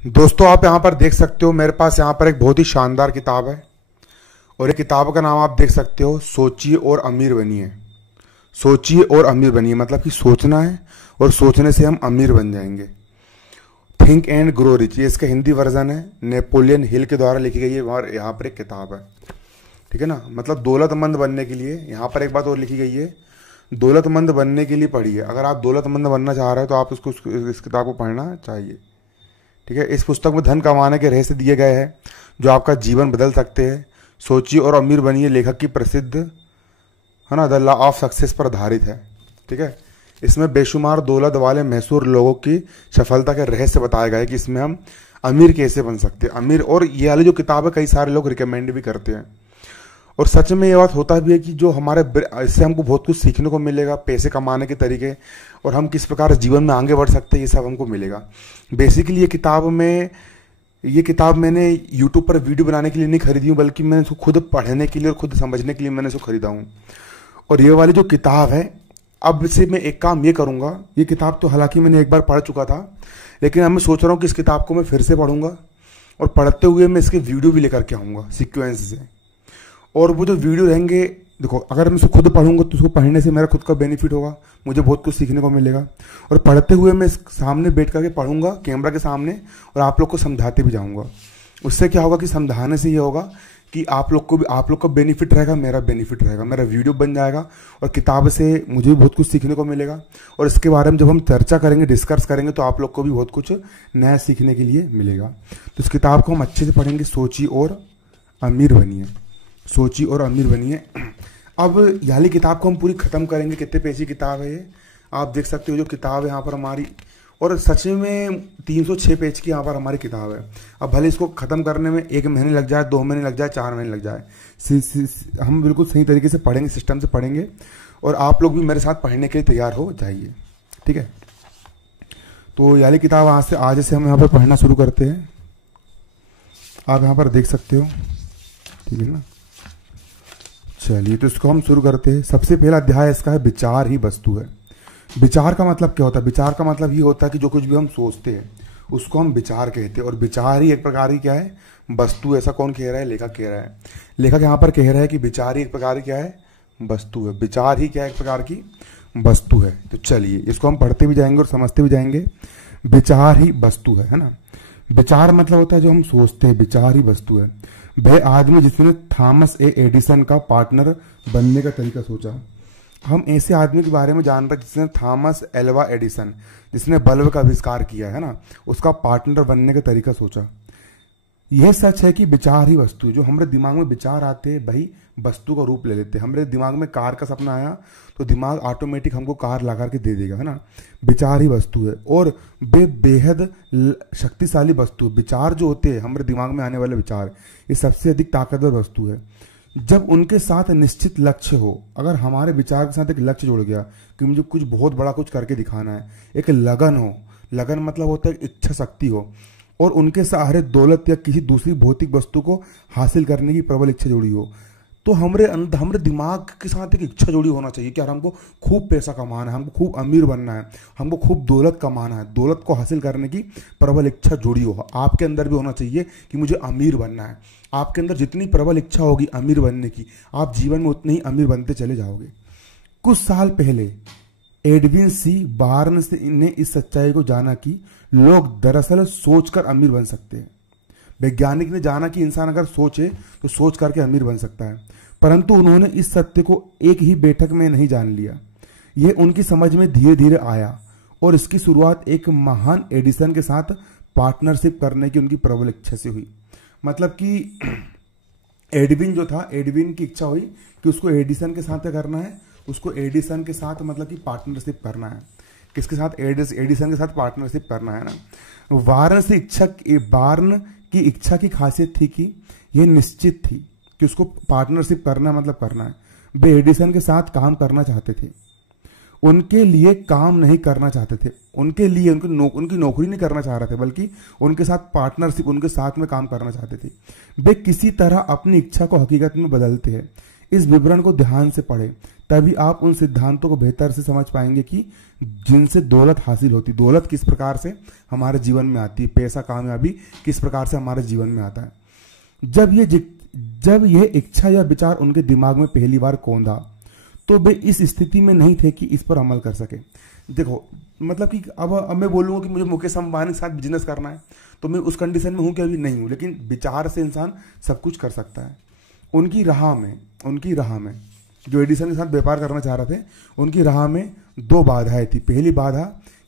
दोस्तों, आप यहाँ पर देख सकते हो, मेरे पास यहाँ पर एक बहुत ही शानदार किताब है। और ये किताब का नाम आप देख सकते हो, सोचिए और अमीर बनिए। सोचिए और अमीर बनिए मतलब कि सोचना है और सोचने से हम अमीर बन जाएंगे। थिंक एंड ग्रो रिच, ये इसका हिंदी वर्जन है। नेपोलियन हिल के द्वारा लिखी गई है और यहाँ पर एक किताब है, ठीक है ना। मतलब दौलतमंद बनने के लिए यहाँ पर एक बात और लिखी गई है, दौलतमंद बनने के लिए पढ़िए। अगर आप दौलतमंद बनना चाह रहे हो तो आप इसको इस किताब को पढ़ना चाहिए, ठीक है। इस पुस्तक में धन कमाने के रहस्य दिए गए हैं जो आपका जीवन बदल सकते हैं। सोचिए और अमीर बनिए लेखक की प्रसिद्ध है ना द लॉ ऑफ सक्सेस पर आधारित है, ठीक है। इसमें बेशुमार दौलत वाले मशहूर लोगों की सफलता के रहस्य बताए गए कि इसमें हम अमीर कैसे बन सकते हैं। अमीर, और ये वाली जो किताब है कई सारे लोग रिकमेंड भी करते हैं। और सच में ये बात होता भी है कि जो हमारे इससे हमको बहुत कुछ सीखने को मिलेगा, पैसे कमाने के तरीके और हम किस प्रकार जीवन में आगे बढ़ सकते हैं, ये सब हमको मिलेगा। बेसिकली ये किताब मैंने यूट्यूब पर वीडियो बनाने के लिए नहीं खरीदी हूँ, बल्कि मैंने इसको खुद पढ़ने के लिए और खुद समझने के लिए मैंने इसको खरीदा हूँ। और ये वाली जो किताब है, अब से मैं एक काम ये करूँगा, ये किताब तो हालांकि मैंने एक बार पढ़ चुका था, लेकिन अब मैं सोच रहा हूँ कि इस किताब को मैं फिर से पढ़ूंगा और पढ़ते हुए मैं इसके वीडियो भी लेकर के आऊँगा सीक्वेंस से। और वो जो वीडियो रहेंगे, देखो अगर मैं इसको खुद पढ़ूंगा तो उसको पढ़ने से मेरा खुद का बेनिफिट होगा, मुझे बहुत कुछ सीखने को मिलेगा। और पढ़ते हुए मैं सामने बैठ करके पढ़ूंगा कैमरा के सामने और आप लोग को समझाते भी जाऊंगा। उससे क्या होगा कि समझाने से ये होगा कि आप लोग का बेनिफिट रहेगा, मेरा बेनिफिट रहेगा, मेरा वीडियो बन जाएगा और किताब से मुझे भी बहुत कुछ सीखने को मिलेगा। और इसके बारे में जब हम चर्चा करेंगे, डिस्कस करेंगे, तो आप लोग को भी बहुत कुछ नया सीखने के लिए मिलेगा। तो इस किताब को हम अच्छे से पढ़ेंगे। सोचिए और अमीर बनिए, सोचिए और अमीर बनिए। अब याली किताब को हम पूरी ख़त्म करेंगे। कितने पेज की किताब है ये आप देख सकते हो, जो किताब है यहाँ पर हमारी। और सच में 306 पेज की यहाँ पर हमारी किताब है। अब भले इसको ख़त्म करने में 1 महीने लग जाए, 2 महीने लग जाए, 4 महीने लग जाए, हम बिल्कुल सही तरीके से पढ़ेंगे, सिस्टम से पढ़ेंगे। और आप लोग भी मेरे साथ पढ़ने के लिए तैयार हो जाइए, ठीक है। तो याली किताब आज से हम यहाँ पर पढ़ना शुरू करते हैं। आप यहाँ पर देख सकते हो, ठीक है ना। चलिए, तो इसको हम शुरू करते हैं। सबसे पहला अध्याय इसका है विचार ही वस्तु है। विचार का मतलब क्या होता है? विचार का मतलब ये होता है कि जो कुछ भी हम सोचते हैं उसको हम विचार कहते हैं। और विचार ही एक प्रकार की क्या है? वस्तु। ऐसा कौन कह रहा है? लेखक कह रहा है। लेखक यहाँ पर कह रहा है कि विचार ही एक प्रकार की क्या है? वस्तु है। विचार ही क्या एक प्रकार की वस्तु है। तो चलिए इसको हम पढ़ते भी जाएंगे और समझते भी जाएंगे। विचार ही वस्तु है ना। विचार मतलब होता है जो हम सोचते हैं, विचार ही वस्तु है। वह आदमी जिसने थॉमस एडिसन का पार्टनर बनने का तरीका सोचा। हम ऐसे आदमी के बारे में जान रहे हैं जिसने थॉमस एल्वा एडिसन, जिसने बल्ब का आविष्कार किया है ना, उसका पार्टनर बनने का तरीका सोचा। यह सच है कि विचार ही वस्तु है। जो हमारे दिमाग में विचार आते हैं वही वस्तु का रूप ले लेते हैं। हमारे दिमाग में कार का सपना आया तो दिमाग ऑटोमेटिक हमको कार ला करके दे देगा, है ना। विचार ही वस्तु है और वे बेहद शक्तिशाली वस्तु है। विचार जो होते हैं हमारे दिमाग में आने वाले विचार, ये सबसे अधिक ताकतवर वस्तु है। जब उनके साथ निश्चित लक्ष्य हो, अगर हमारे विचार के साथ एक लक्ष्य जुड़ गया कि मुझे कुछ बहुत बड़ा कुछ करके दिखाना है, एक लगन हो, लगन मतलब होता है इच्छा शक्ति हो, और उनके सहारे दौलत या किसी दूसरी भौतिक वस्तु को हासिल करने की प्रबल इच्छा जुड़ी हो, तो हमारे दिमाग के साथ एक इच्छा जुड़ी होना चाहिए कि यार हमको खूब पैसा कमाना है, हमको खूब अमीर बनना है, हमको खूब दौलत कमाना है। दौलत को हासिल करने की प्रबल इच्छा जुड़ी हो। आपके अंदर भी होना चाहिए कि मुझे अमीर बनना है। आपके अंदर जितनी प्रबल इच्छा होगी अमीर बनने की, आप जीवन में उतने ही अमीर बनते चले जाओगे। कुछ साल पहले एडविन सी बार्न्स ने इस सच्चाई को जाना कि लोग दरअसल सोचकर अमीर बन सकते हैं। वैज्ञानिक ने जाना कि इंसान अगर सोचे तो सोच करके अमीर बन सकता है, परंतु उन्होंने इस सत्य को एक ही बैठक में नहीं जान लिया। यह उनकी समझ में धीरे धीरे आया और इसकी शुरुआत एक महान एडिसन के साथ पार्टनरशिप करने की उनकी प्रबल इच्छा से हुई। मतलब कि एडविन जो था, एडविन की इच्छा हुई कि उसको एडिसन के साथ क्या करना है, उसको एडिसन के साथ मतलब कि पार्टनरशिप करना है। किसके साथ? एडिसन के साथ पार्टनरशिप करना है ना। बार्न की इच्छा की खासियत थी कि यह निश्चित थी कि उसको पार्टनरशिप करना मतलब करना है। वे एडिसन के साथ काम करना चाहते थे, उनके लिए काम नहीं करना चाहते थे, उनके लिए उनकी नौकरी नहीं करना चाह रहे थे, बल्कि उनके साथ पार्टनरशिप, उनके साथ में काम करना चाहते थे। वे किसी तरह अपनी इच्छा को हकीकत में बदलते हैं। इस विवरण को ध्यान से पढ़ें, तभी आप उन सिद्धांतों को बेहतर से समझ पाएंगे कि जिनसे दौलत हासिल होती। दौलत किस प्रकार से हमारे जीवन में आती है, पैसा कामयाबी किस प्रकार से हमारे जीवन में आता है। जब यह इच्छा या विचार उनके दिमाग में पहली बार कौंधा, तो वे इस स्थिति में नहीं थे कि इस पर अमल कर सके। देखो मतलब कि अब मैं बोलूँगा कि मुझे मुकेश अंबानी के साथ बिजनेस करना है, तो मैं उस कंडीशन में हूँ कि अभी नहीं हूँ, लेकिन विचार से इंसान सब कुछ कर सकता है। उनकी राह में जो एडिसन के साथ व्यापार करना चाह रहे थे, उनकी राह में दो बाधाएं थी। पहली बाधा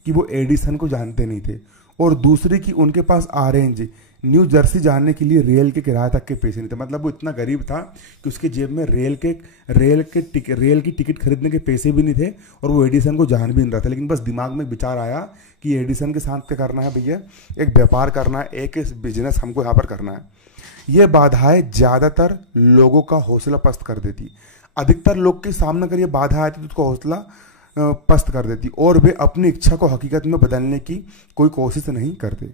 कि वो एडिसन को जानते नहीं थे, और दूसरी कि उनके पास ऑरेंज न्यू जर्सी जाने के लिए रेल के किराए तक के पैसे नहीं थे। मतलब वो इतना गरीब था कि उसके जेब में रेल की टिकट खरीदने के पैसे भी नहीं थे, और वो एडिसन को जान भी नहीं रहा था। लेकिन बस दिमाग में विचार आया कि एडिसन के साथ क्या करना है भैया, एक व्यापार करना है, एक बिजनेस हमको यहाँ पर करना है। ये बाधाएं ज़्यादातर लोगों का हौसला पस्त कर देती। अधिकतर लोग के सामने अगर ये बाधा आती तो उसका हौसला पस्त कर देती, और वे अपनी इच्छा को हकीकत में बदलने की कोई कोशिश नहीं करते।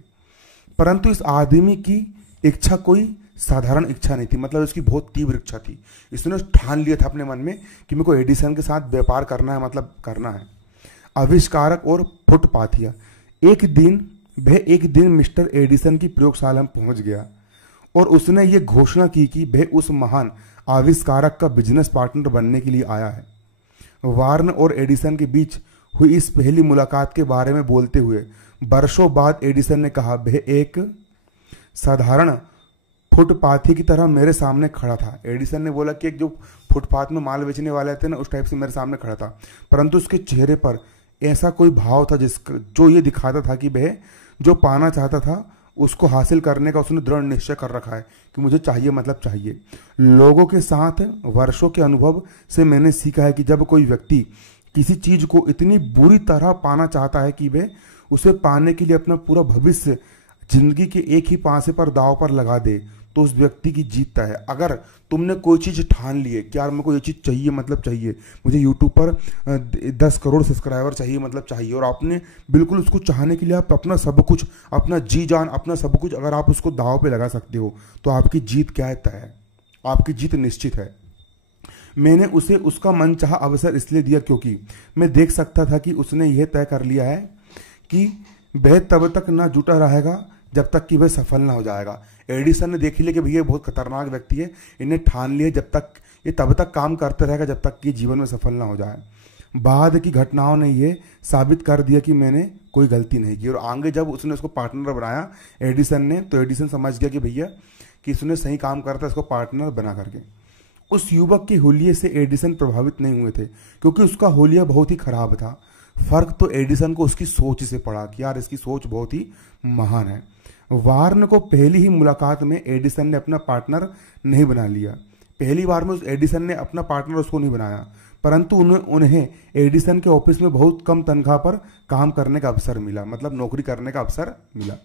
परंतु इस आदमी की इच्छा कोई साधारण इच्छा नहीं थी, मतलब उसकी बहुत तीव्र इच्छा थी। इसने ठान लिया था अपने मन में कि मेरे को एडिसन के साथ व्यापार करना है, मतलब करना है। आविष्कारक और फुटपाथिया। एक दिन मिस्टर एडिसन की प्रयोगशाला में पहुंच गया, और उसने ये घोषणा की कि वह उस महान आविष्कारक का बिजनेस पार्टनर बनने के लिए आया है। वार्न और एडिसन के बीच हुई इस पहली मुलाकात के बारे में बोलते हुए वर्षों बाद एडिसन ने कहा, वह एक साधारण फुटपाथी की तरह मेरे सामने खड़ा था। एडिसन ने बोला कि एक जो फुटपाथ में माल बेचने वाले थे ना, उस टाइप से मेरे सामने खड़ा था, परंतु उसके चेहरे पर ऐसा कोई भाव था जो ये दिखाता था कि वह जो पाना चाहता था उसको हासिल करने का उसने दृढ़ निश्चय कर रखा है कि मुझे चाहिए मतलब चाहिए। लोगों के साथ वर्षों के अनुभव से मैंने सीखा है कि जब कोई व्यक्ति किसी चीज को इतनी बुरी तरह पाना चाहता है कि वह उसे पाने के लिए अपना पूरा भविष्य जिंदगी के एक ही पासे पर दांव पर लगा दे, तो उस व्यक्ति की जीत तय है। अगर तुमने कोई चीज़ ठान ली है कि यार मेरे को ये चीज़ चाहिए मतलब चाहिए, मुझे यूट्यूब पर 10 करोड़ सब्सक्राइबर चाहिए मतलब चाहिए, और आपने बिल्कुल उसको चाहने के लिए आप अपना सब कुछ, अपना जी जान, अपना सब कुछ अगर आप उसको दांव पे लगा सकते हो, तो आपकी जीत क्या है, तय है, आपकी जीत निश्चित है। मैंने उसे उसका मनचाहा अवसर इसलिए दिया क्योंकि मैं देख सकता था कि उसने यह तय कर लिया है कि वह तब तक ना जुटा रहेगा जब तक कि वह सफल ना हो जाएगा। एडिसन ने देख लिया कि भैया बहुत खतरनाक व्यक्ति है, इन्हें ठान लिया जब तक ये तब तक काम करते रहेगा जब तक कि जीवन में सफल ना हो जाए। बाद की घटनाओं ने ये साबित कर दिया कि मैंने कोई गलती नहीं की, और आगे जब उसने उसको पार्टनर बनाया एडिसन ने, तो एडिसन समझ गया कि भैया कि इसने सही काम करता है, इसको पार्टनर बना करके। उस युवक के हुलिये से एडिसन प्रभावित नहीं हुए थे, क्योंकि उसका हुलिया बहुत ही खराब था। फर्क तो एडिसन को उसकी सोच से पड़ा कि यार इसकी सोच बहुत ही महान है। वार्न को पहली ही मुलाकात में एडिसन ने अपना पार्टनर नहीं बना लिया। पहली बार में एडिसन ने अपना पार्टनर उसको नहीं बनाया, परंतु उन्हें एडिसन के ऑफिस में बहुत कम तनख्वाह पर काम करने का अवसर मिला, मतलब नौकरी करने का अवसर मिला।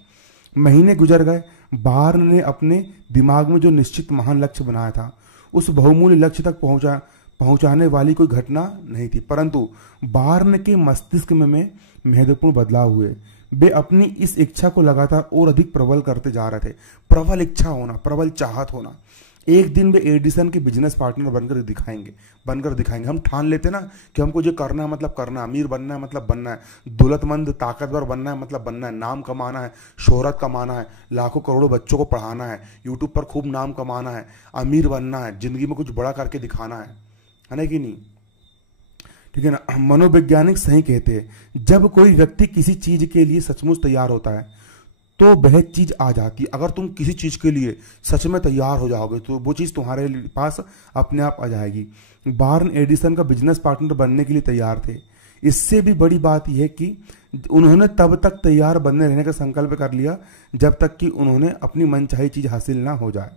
महीने गुजर गए। वार्न ने अपने दिमाग में जो निश्चित महान लक्ष्य बनाया था, उस बहुमूल्य लक्ष्य तक पहुंचाने वाली कोई घटना नहीं थी, परंतु वार्न के मस्तिष्क में महत्वपूर्ण बदलाव हुए। वे अपनी इस इच्छा को लगातार और अधिक प्रबल करते जा रहे थे। प्रबल इच्छा होना, प्रबल चाहत होना। एक दिन वे एडिसन के बिजनेस पार्टनर बनकर दिखाएंगे। हम ठान लेते ना कि हमको जो करना है मतलब करना है, अमीर बनना है मतलब बनना है, दौलतमंद ताकतवर बनना है मतलब बनना है, नाम कमाना है, शोहरत कमाना है, लाखों करोड़ों बच्चों को पढ़ाना है, यूट्यूब पर खूब नाम कमाना है, अमीर बनना है, जिंदगी में कुछ बड़ा करके दिखाना है ना कि नहीं? ठीक है ना। मनोवैज्ञानिक सही कहते हैं, जब कोई व्यक्ति किसी चीज के लिए सचमुच तैयार होता है तो वह चीज आ जाती है। अगर तुम किसी चीज के लिए सच में तैयार हो जाओगे तो वो चीज तुम्हारे पास अपने आप आ जाएगी। वार्न एडिसन का बिजनेस पार्टनर बनने के लिए तैयार थे। इससे भी बड़ी बात यह है कि उन्होंने तब तक तैयार बनने रहने का संकल्प कर लिया जब तक कि उन्होंने अपनी मनचाही चीज हासिल ना हो जाए।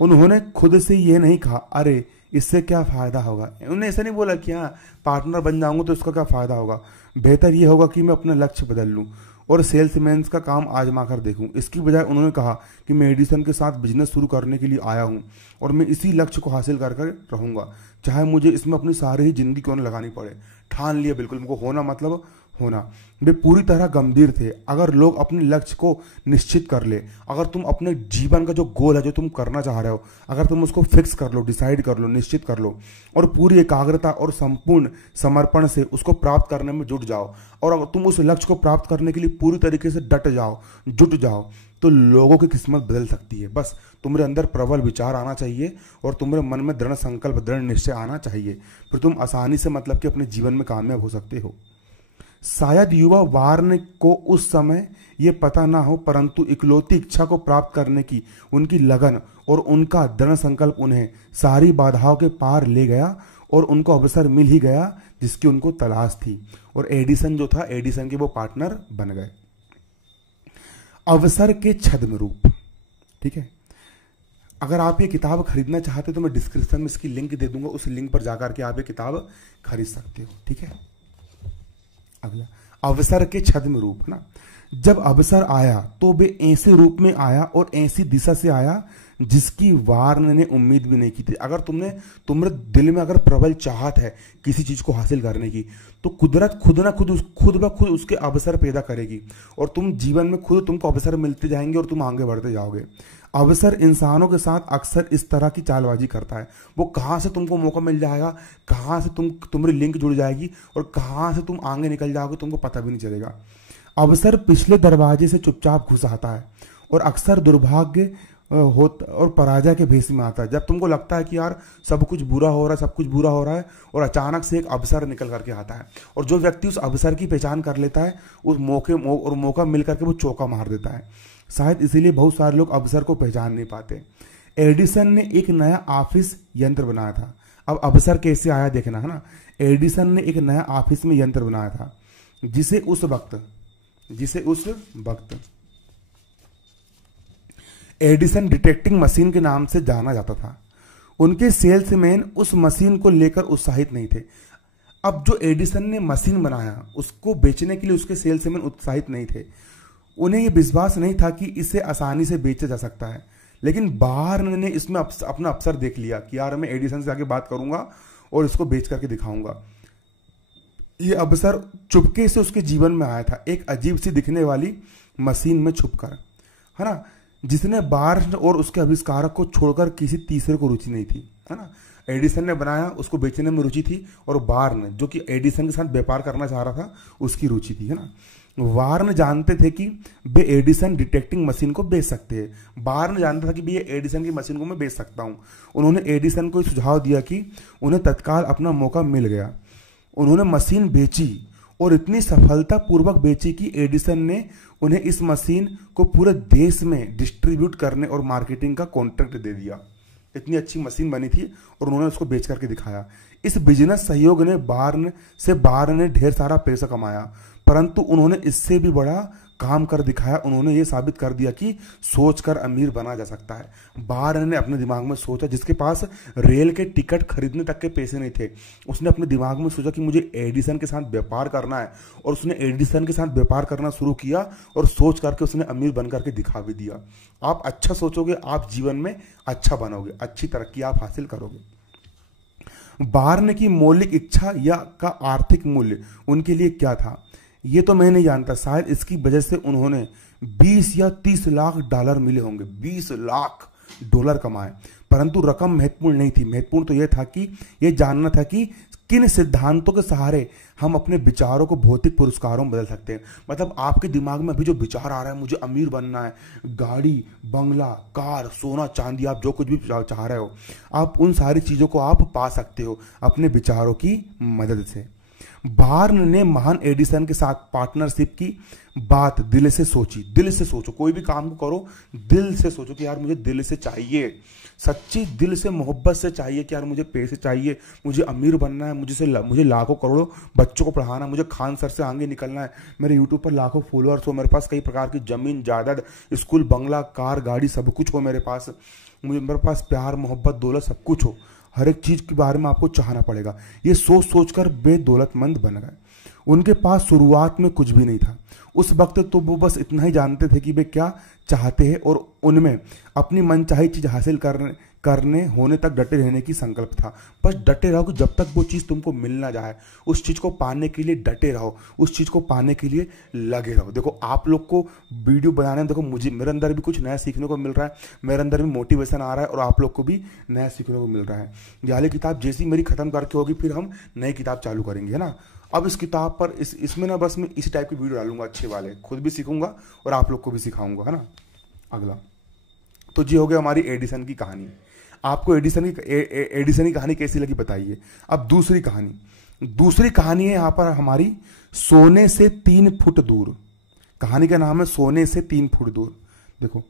उन्होंने खुद से ये नहीं कहा अरे इससे क्या फायदा होगा। उन्होंने ऐसा नहीं बोला कि हाँ पार्टनर बन जाऊंगा तो इसका क्या फायदा होगा, बेहतर ये होगा कि मैं अपना लक्ष्य बदल लूं और सेल्समैन का काम आजमा कर देखूं। इसकी बजाय उन्होंने कहा कि मैं एडिसन के साथ बिजनेस शुरू करने के लिए आया हूं और मैं इसी लक्ष्य को हासिल कर रहूंगा, चाहे मुझे इसमें अपनी सारी ही जिंदगी क्यों न लगानी पड़े। ठान लिया बिल्कुल, मुझको होना मतलब होना। वे पूरी तरह गंभीर थे। अगर लोग अपने लक्ष्य को निश्चित कर ले, अगर तुम अपने जीवन का जो गोल है, जो तुम करना चाह रहे हो, अगर तुम उसको फिक्स कर लो, डिसाइड कर लो, निश्चित कर लो और पूरी एकाग्रता और संपूर्ण समर्पण से उसको प्राप्त करने में जुट जाओ, और अगर तुम उस लक्ष्य को प्राप्त करने के लिए पूरी तरीके से डट जाओ, जुट जाओ, तो लोगों की किस्मत बदल सकती है। बस तुम्हारे अंदर प्रबल विचार आना चाहिए और तुम्हारे मन में दृढ़ संकल्प, दृढ़ निश्चय आना चाहिए, फिर तुम आसानी से मतलब कि अपने जीवन में कामयाब हो सकते हो। शायद युवा वार्न को उस समय ये पता ना हो, परंतु इकलौती इच्छा को प्राप्त करने की उनकी लगन और उनका दृढ़ संकल्प उन्हें सारी बाधाओं के पार ले गया और उनको अवसर मिल ही गया जिसकी उनको तलाश थी, और एडिसन जो था, एडिसन के वो पार्टनर बन गए। अवसर के छद्म रूप, ठीक है। अगर आप ये किताब खरीदना चाहते हो तो मैं डिस्क्रिप्शन में इसकी लिंक दे दूंगा, उस लिंक पर जाकर के आप ये किताब खरीद सकते हो, ठीक है। अगला, अवसर के छद्म रूप ना। जब अवसर आया तो वे ऐसे रूप में आया और ऐसी दिशा से आया जिसकी वार्न ने उम्मीद भी नहीं की थी। अगर तुम्हारे दिल में अगर प्रबल चाहत है किसी चीज को हासिल करने की, तो कुदरत खुद ब खुद उसके अवसर पैदा करेगी और तुम जीवन में खुद तुमको अवसर मिलते जाएंगे और तुम आगे बढ़ते जाओगे। अवसर इंसानों के साथ अक्सर इस तरह की चालबाजी करता है। वो कहाँ से तुमको मौका मिल जाएगा, कहाँ से तुम्हारी लिंक जुड़ जाएगी और कहाँ से तुम आगे निकल जाओगे, तुमको पता भी नहीं चलेगा। अवसर पिछले दरवाजे से चुपचाप घुस आता है और अक्सर दुर्भाग्य और पराजय के भेष में आता है। जब तुमको लगता है कि यार सब कुछ बुरा हो रहा है और अचानक से एक अवसर निकल करके आता है, और जो व्यक्ति उस अवसर की पहचान कर लेता है, उस मौका मिल करके वो चौका मार देता है। शायद इसीलिए बहुत सारे लोग अवसर को पहचान नहीं पाते। एडिसन ने एक नया ऑफिस यंत्र बनाया था। अब अवसर कैसे आया देखना है ना। एडिसन ने एक नया ऑफिस में यंत्र बनाया था जिसे उस वक्त एडिसन डिटेक्टिंग मशीन के नाम से जाना जाता था। उनके सेल्समैन उस मशीन को लेकर उत्साहित नहीं थे। अब जो एडिसन ने मशीन बनाया उसको बेचने के लिए उसके सेल्समैन उत्साहित नहीं थे। उन्हें यह विश्वास नहीं था कि इसे आसानी से बेचा जा सकता है। लेकिन बार्न ने इसमें अपना अवसर देख लिया कि यार मैं एडिसन से आके बात करूंगा और इसको बेच करके दिखाऊंगा। यह अवसर चुपके से उसके जीवन में आया था, एक अजीब सी दिखने वाली मशीन में छुपकर, है ना, जिसने बार्न और उसके आविष्कारक को छोड़कर किसी तीसरे को रुचि नहीं थी, है ना। एडिसन ने बनाया, उसको बेचने में रुचि थी, और बार्न जो कि एडिसन के साथ व्यापार करना चाह रहा था उसकी रुचि थी, है ना। वार्न जानते थे कि वे एडिसन डिटेक्टिंग मशीन को बेच सकते हैं। बार्न जानता था कि ये एडिसन की मशीन को मैं बेच सकता हूं। उन्होंने एडिसन को सुझाव दिया कि उन्हें तत्काल अपना मौका मिल गया। उन्होंने मशीन बेची और इतनी सफलतापूर्वक बेची कि एडिसन ने उन्हें इस मशीन को पूरे देश में डिस्ट्रीब्यूट करने और मार्केटिंग का कॉन्ट्रैक्ट दे दिया। इतनी अच्छी मशीन बनी थी और उन्होंने उसको बेच करके दिखाया। इस बिजनेस सहयोग ने बार्न ने ढेर सारा पैसा कमाया, परंतु उन्होंने इससे भी बड़ा काम कर दिखाया। उन्होंने ये साबित कर दिया कि सोचकर अमीर बना जा सकता है। बार्न ने अपने दिमाग में सोचा, जिसके पास रेल के टिकट खरीदने तक के पैसे नहीं थे, उसने अपने दिमाग में सोचा कि मुझे एडिसन के साथ व्यापार करना है, और उसने एडिसन के साथ व्यापार करना शुरू किया और सोच करके उसने अमीर बन करके दिखा भी दिया। आप अच्छा सोचोगे, आप जीवन में अच्छा बनोगे, अच्छी तरक्की आप हासिल करोगे। बार्न की मौलिक इच्छा या का आर्थिक मूल्य उनके लिए क्या था ये तो मैं नहीं जानता। शायद इसकी वजह से उन्होंने 20 या 30 लाख डॉलर मिले होंगे, 20 लाख डॉलर कमाए, परंतु रकम महत्वपूर्ण नहीं थी। महत्वपूर्ण तो यह था कि यह जानना था कि किन सिद्धांतों के सहारे हम अपने विचारों को भौतिक पुरस्कारों में बदल सकते हैं। मतलब आपके दिमाग में अभी जो विचार आ रहा है, मुझे अमीर बनना है, गाड़ी, बंगला, कार, सोना, चांदी, आप जो कुछ भी चाह रहे हो, आप उन सारी चीजों को आप पा सकते हो अपने विचारों की मदद से। बार्न ने महान एडिसन के साथ पार्टनरशिप की बात दिल से सोची। दिल से सोचो, कोई भी काम को करो दिल से सोचो कि यार मुझे दिल से चाहिए, सच्ची दिल से मोहब्बत से चाहिए कि यार मुझे पैसे चाहिए, मुझे अमीर बनना है, मुझे लाखों करोड़ों बच्चों को पढ़ाना है, मुझे खान सर से आगे निकलना है, मेरे यूट्यूब पर लाखों फॉलोअर्स हो, मेरे पास कई प्रकार की जमीन जायदाद, स्कूल, बंगला, कार, गाड़ी सब कुछ हो मेरे पास, मेरे पास प्यार, मोहब्बत, दौलत सब कुछ हो। हर एक चीज के बारे में आपको चाहना पड़ेगा। ये सोच सोचकर वे दौलतमंद बन गए। उनके पास शुरुआत में कुछ भी नहीं था। उस वक्त तो वो बस इतना ही जानते थे कि वे क्या चाहते हैं और उनमें अपनी मनचाही चीज हासिल करने होने तक डटे रहने की संकल्प था। बस डटे रहो कि जब तक वो चीज़ तुमको मिल ना जाए, उस चीज़ को पाने के लिए डटे रहो, उस चीज़ को पाने के लिए लगे रहो। देखो आप लोग को वीडियो बनाने में, देखो मुझे, मेरे अंदर भी कुछ नया सीखने को मिल रहा है, मेरे अंदर भी मोटिवेशन आ रहा है और आप लोग को भी नया सीखने को मिल रहा है। ये वाली किताब जैसी मेरी खत्म करके होगी फिर हम नई किताब चालू करेंगे, है ना। अब इस किताब पर इसमें ना बस मैं इस टाइप की वीडियो डालूंगा अच्छे वाले, खुद भी सीखूंगा और आप लोग को भी सिखाऊंगा, है ना। अगला तो जी हो गया हमारी एडिसन की कहानी। आपको एडिसन की कहानी कैसी लगी बताइए। अब दूसरी कहानी है यहाँ पर हमारी, सोने से 3 फुट दूर। कहानी का नाम है सोने से 3 फुट दूर। देखो,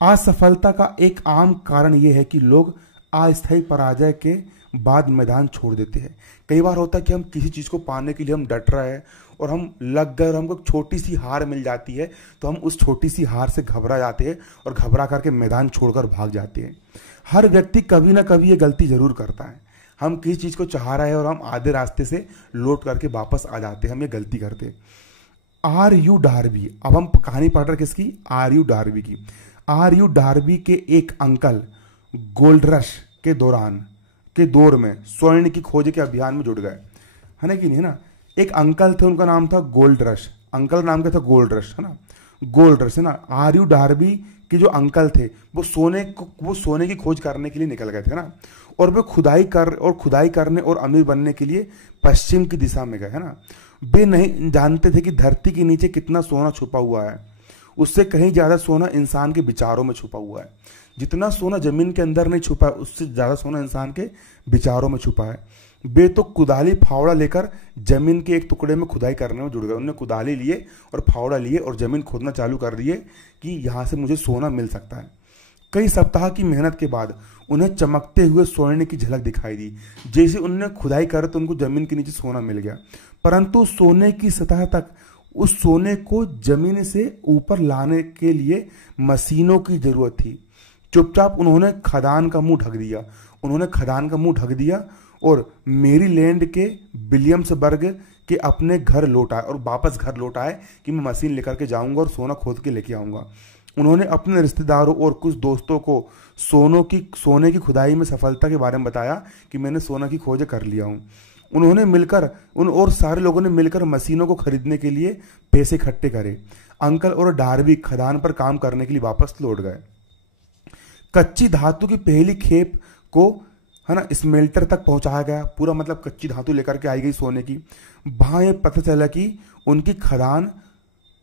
असफलता का एक आम कारण यह है कि लोग अस्थायी पराजय के बाद मैदान छोड़ देते हैं। कई बार होता है कि हम किसी चीज को पाने के लिए हम डट रहे हैं और हम लग गए और हमको छोटी सी हार मिल जाती है, तो हम उस छोटी सी हार से घबरा जाते हैं और घबरा करके मैदान छोड़कर भाग जाते हैं। हर व्यक्ति कभी ना कभी ये गलती जरूर करता है। हम किसी चीज को चाह रहे हैं और हम आधे रास्ते से लौट करके वापस आ जाते हैं, हम ये गलती करते हैं। आर यू डार्बी, अब हम कहानी पढ़ रहे किसकी, आर यू डार्बी की। आर यू डार्बी के एक अंकल गोल्ड रश के दौर में स्वर्ण की खोज के अभियान में जुट गए, है ना कि नहीं, है ना। एक अंकल थे, उनका नाम था गोल्ड रश, अंकल का नाम क्या था, गोल्ड रश, है ना, गोल्ड रश, है ना। आर यू डार्बी के जो अंकल थे वो सोने की खोज करने के लिए निकल गए थे ना, और वे खुदाई करने और अमीर बनने के लिए पश्चिम की दिशा में गए, है ना। वे नहीं जानते थे कि धरती के नीचे कितना सोना छुपा हुआ है। उससे कहीं ज्यादा सोना इंसान के विचारों में छुपा हुआ है। जितना सोना जमीन के अंदर नहीं छुपा है, उससे ज्यादा सोना इंसान के विचारों में छुपा है। वे तो कुदाली फावड़ा लेकर जमीन के एक टुकड़े में खुदाई करने में जुड़ गए। उन्होंने कुदाली लिए और फावड़ा लिए और जमीन खोदना चालू कर दिए कि यहां से मुझे सोना मिल सकता है। कई सप्ताह की मेहनत के बाद उन्हें चमकते हुए स्वर्ण की झलक दिखाई दी। जैसे उन्होंने खुदाई कर तो उनको जमीन के नीचे सोना मिल गया, परंतु सोने की सतह तक उस सोने को जमीन से ऊपर लाने के लिए मशीनों की जरूरत थी। चुपचाप उन्होंने खदान का मुंह ढक दिया और मेरीलैंड के विलियम्सबर्ग के अपने घर लौट आए और वापस घर लौट आए कि मैं मशीन लेकर के जाऊंगा और सोना खोद के लेके आऊंगा। उन्होंने अपने रिश्तेदारों और कुछ दोस्तों को सोने की खुदाई में सफलता के बारे में बताया कि मैंने सोना की खोज कर लिया हूं। और सारे लोगों ने मिलकर मशीनों को खरीदने के लिए पैसे इकट्ठे करे। अंकल और डार्बी खदान पर काम करने के लिए वापस लौट गए। कच्ची धातु की पहली खेप को, है ना, स्मेल्टर तक पहुंचाया गया। पूरा मतलब कच्ची धातु लेकर के आई गई सोने की। वहां ये पता चला कि उनकी खदान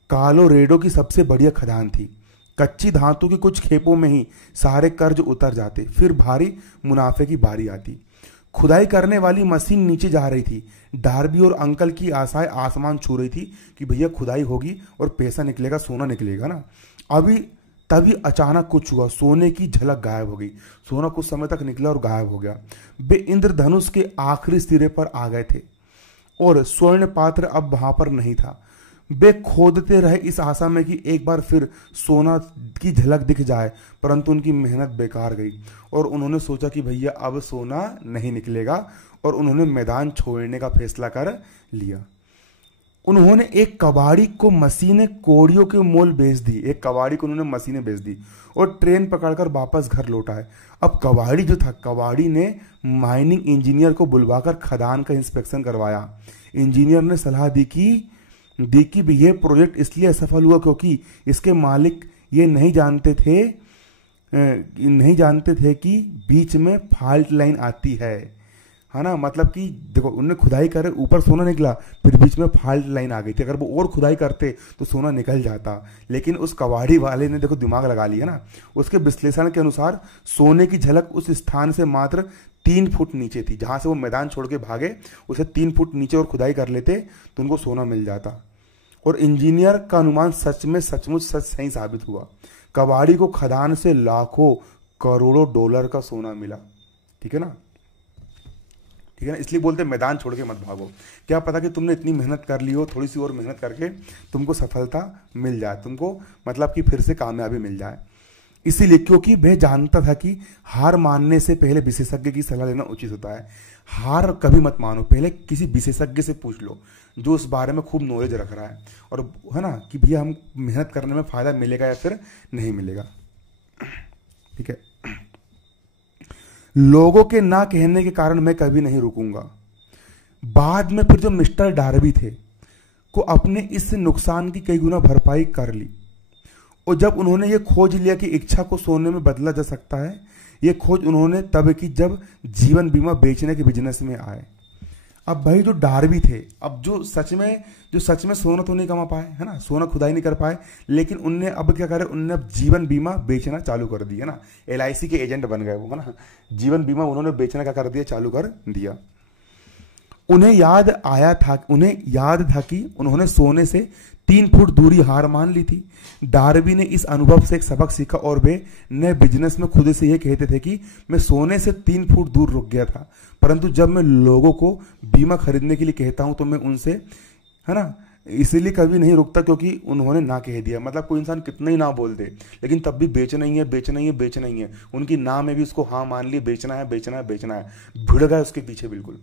कालोरेडो की सबसे बढ़िया खदान थी। कच्ची धातु की कुछ खेपों में ही सारे कर्ज उतर जाते, फिर भारी मुनाफे की बारी आती। खुदाई करने वाली मशीन नीचे जा रही थी। डार्बी और अंकल की आशाएं आसमान छू रही थी कि भैया खुदाई होगी और पैसा निकलेगा, सोना निकलेगा ना। तभी अचानक कुछ हुआ, सोने की झलक गायब हो गई। सोना कुछ समय तक निकला और गायब हो गया। वे इंद्रधनुष के आखिरी सिरे पर आ गए थे और स्वर्ण पात्र अब वहां पर नहीं था। वे खोदते रहे इस आशा में कि एक बार फिर सोना की झलक दिख जाए, परंतु उनकी मेहनत बेकार गई और उन्होंने सोचा कि भैया अब सोना नहीं निकलेगा और उन्होंने मैदान छोड़ने का फैसला कर लिया। उन्होंने एक कबाड़ी को मशीनें कोड़ियों के मोल बेच दी और ट्रेन पकड़कर वापस घर लौट आए। अब कबाड़ी ने माइनिंग इंजीनियर को बुलवाकर खदान का इंस्पेक्शन करवाया। इंजीनियर ने सलाह दी कि यह प्रोजेक्ट इसलिए असफल हुआ क्योंकि इसके मालिक ये नहीं जानते थे कि बीच में फॉल्ट लाइन आती है ना। मतलब कि देखो, उन्होंने खुदाई करे, ऊपर सोना निकला, फिर बीच में फॉल्ट लाइन आ गई थी। अगर वो और खुदाई करते तो सोना निकल जाता, लेकिन उस कबाड़ी वाले ने देखो दिमाग लगा लिया ना। उसके विश्लेषण के अनुसार सोने की झलक उस स्थान से मात्र 3 फुट नीचे थी। जहां से वो मैदान छोड़ के भागे, उसे 3 फुट नीचे और खुदाई कर लेते तो उनको सोना मिल जाता। और इंजीनियर का अनुमान सचमुच सही साबित हुआ। कबाड़ी को खदान से लाखों करोड़ों डॉलर का सोना मिला। ठीक है ना। इसलिए बोलते मैदान छोड़ के मत भागो। क्या पता कि तुमने इतनी मेहनत कर ली हो, थोड़ी सी और मेहनत करके तुमको सफलता मिल जाए, तुमको मतलब कि फिर से कामयाबी मिल जाए। इसीलिए क्योंकि वह जानता था कि हार मानने से पहले विशेषज्ञ की सलाह लेना उचित होता है। हार कभी मत मानो, पहले किसी विशेषज्ञ से पूछ लो जो उस बारे में खूब नॉलेज रख रहा है, और है ना कि भैया हम मेहनत करने में फायदा मिलेगा या फिर नहीं मिलेगा। ठीक है। लोगों के ना कहने के कारण मैं कभी नहीं रुकूंगा। बाद में फिर जो मिस्टर डार्बी थे को अपने इस नुकसान की कई गुना भरपाई कर ली, और जब उन्होंने ये खोज लिया कि इच्छा को सोने में बदला जा सकता है, ये खोज उन्होंने तब की जब जीवन बीमा बेचने के बिजनेस में आए। अब भाई जो डार्बी थे, अब जो सच में सोना तो नहीं कमा पाए, है ना, सोना खुदाई नहीं कर पाए, लेकिन उनने अब क्या करे, उनने अब जीवन बीमा बेचना चालू कर दिया ना। LIC के एजेंट बन गए वो, है ना। जीवन बीमा उन्होंने बेचना क्या कर दिया, चालू कर दिया। उन्हें याद था कि उन्होंने सोने से 3 फुट दूरी हार मान ली थी। डार्बी ने इस अनुभव से एक सबक सीखा और वे नए बिजनेस में खुद से ये कहते थे कि मैं सोने से 3 फुट दूर रुक गया था, परंतु जब मैं लोगों को बीमा खरीदने के लिए कहता हूं तो मैं उनसे, है ना, इसलिए कभी नहीं रुकता क्योंकि उन्होंने ना कह दिया। मतलब कोई इंसान कितना ही ना बोल दे, लेकिन तब भी बेचना ही है, बेचना ही है, बेचना ही है। उनकी ना में भी उसको हाँ मान लिए, बेचना है, बेचना है, बेचना है, भिड़ गए उसके पीछे बिल्कुल,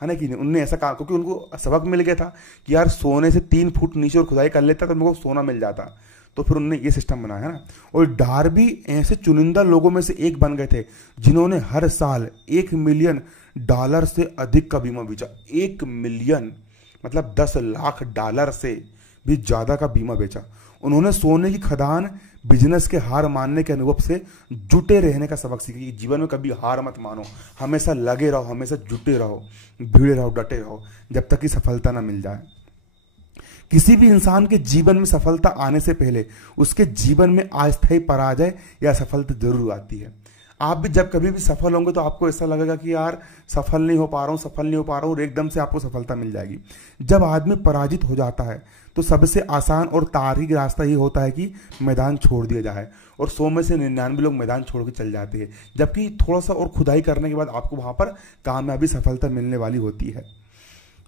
है ना कि नहीं। उनने ऐसा कहा क्योंकि उनको सबक मिल गया था कि यार सोने से 3 फुट नीचे और खुदाई कर लेता तो मेरे को सोना मिल जाता, तो फिर उन्होंने ये सिस्टम बनाया, है ना। और डार्बी ऐसे चुनिंदा लोगों में से एक बन गए थे जिन्होंने हर साल $1 मिलियन से अधिक का बीमा बेचा। 1 मिलियन मतलब $10 लाख से भी ज्यादा का बीमा बेचा। उन्होंने सोने की खदान बिजनेस के हार मानने के अनुभव से जुटे रहने का सबक सीखा कि जीवन में कभी हार मत मानो, हमेशा लगे रहो, हमेशा जुटे रहो, भीड़े रहो, डटे रहो, जब तक कि सफलता ना मिल जाए। किसी भी इंसान के जीवन में सफलता आने से पहले उसके जीवन में अस्थायी पराजय या सफलता जरूर आती है। आप भी जब कभी भी सफल होंगे तो आपको ऐसा लगेगा कि यार सफल नहीं हो पा रहा हूं, सफल नहीं हो पा रहा हूं, और एकदम से आपको सफलता मिल जाएगी। जब आदमी पराजित हो जाता है तो सबसे आसान और तार्किक रास्ता ये होता है कि मैदान छोड़ दिया जाए, और 100 में से 99 लोग मैदान छोड़ के चल जाते हैं, जबकि थोड़ा सा और खुदाई करने के बाद आपको वहां पर कामयाबी, सफलता मिलने वाली होती है।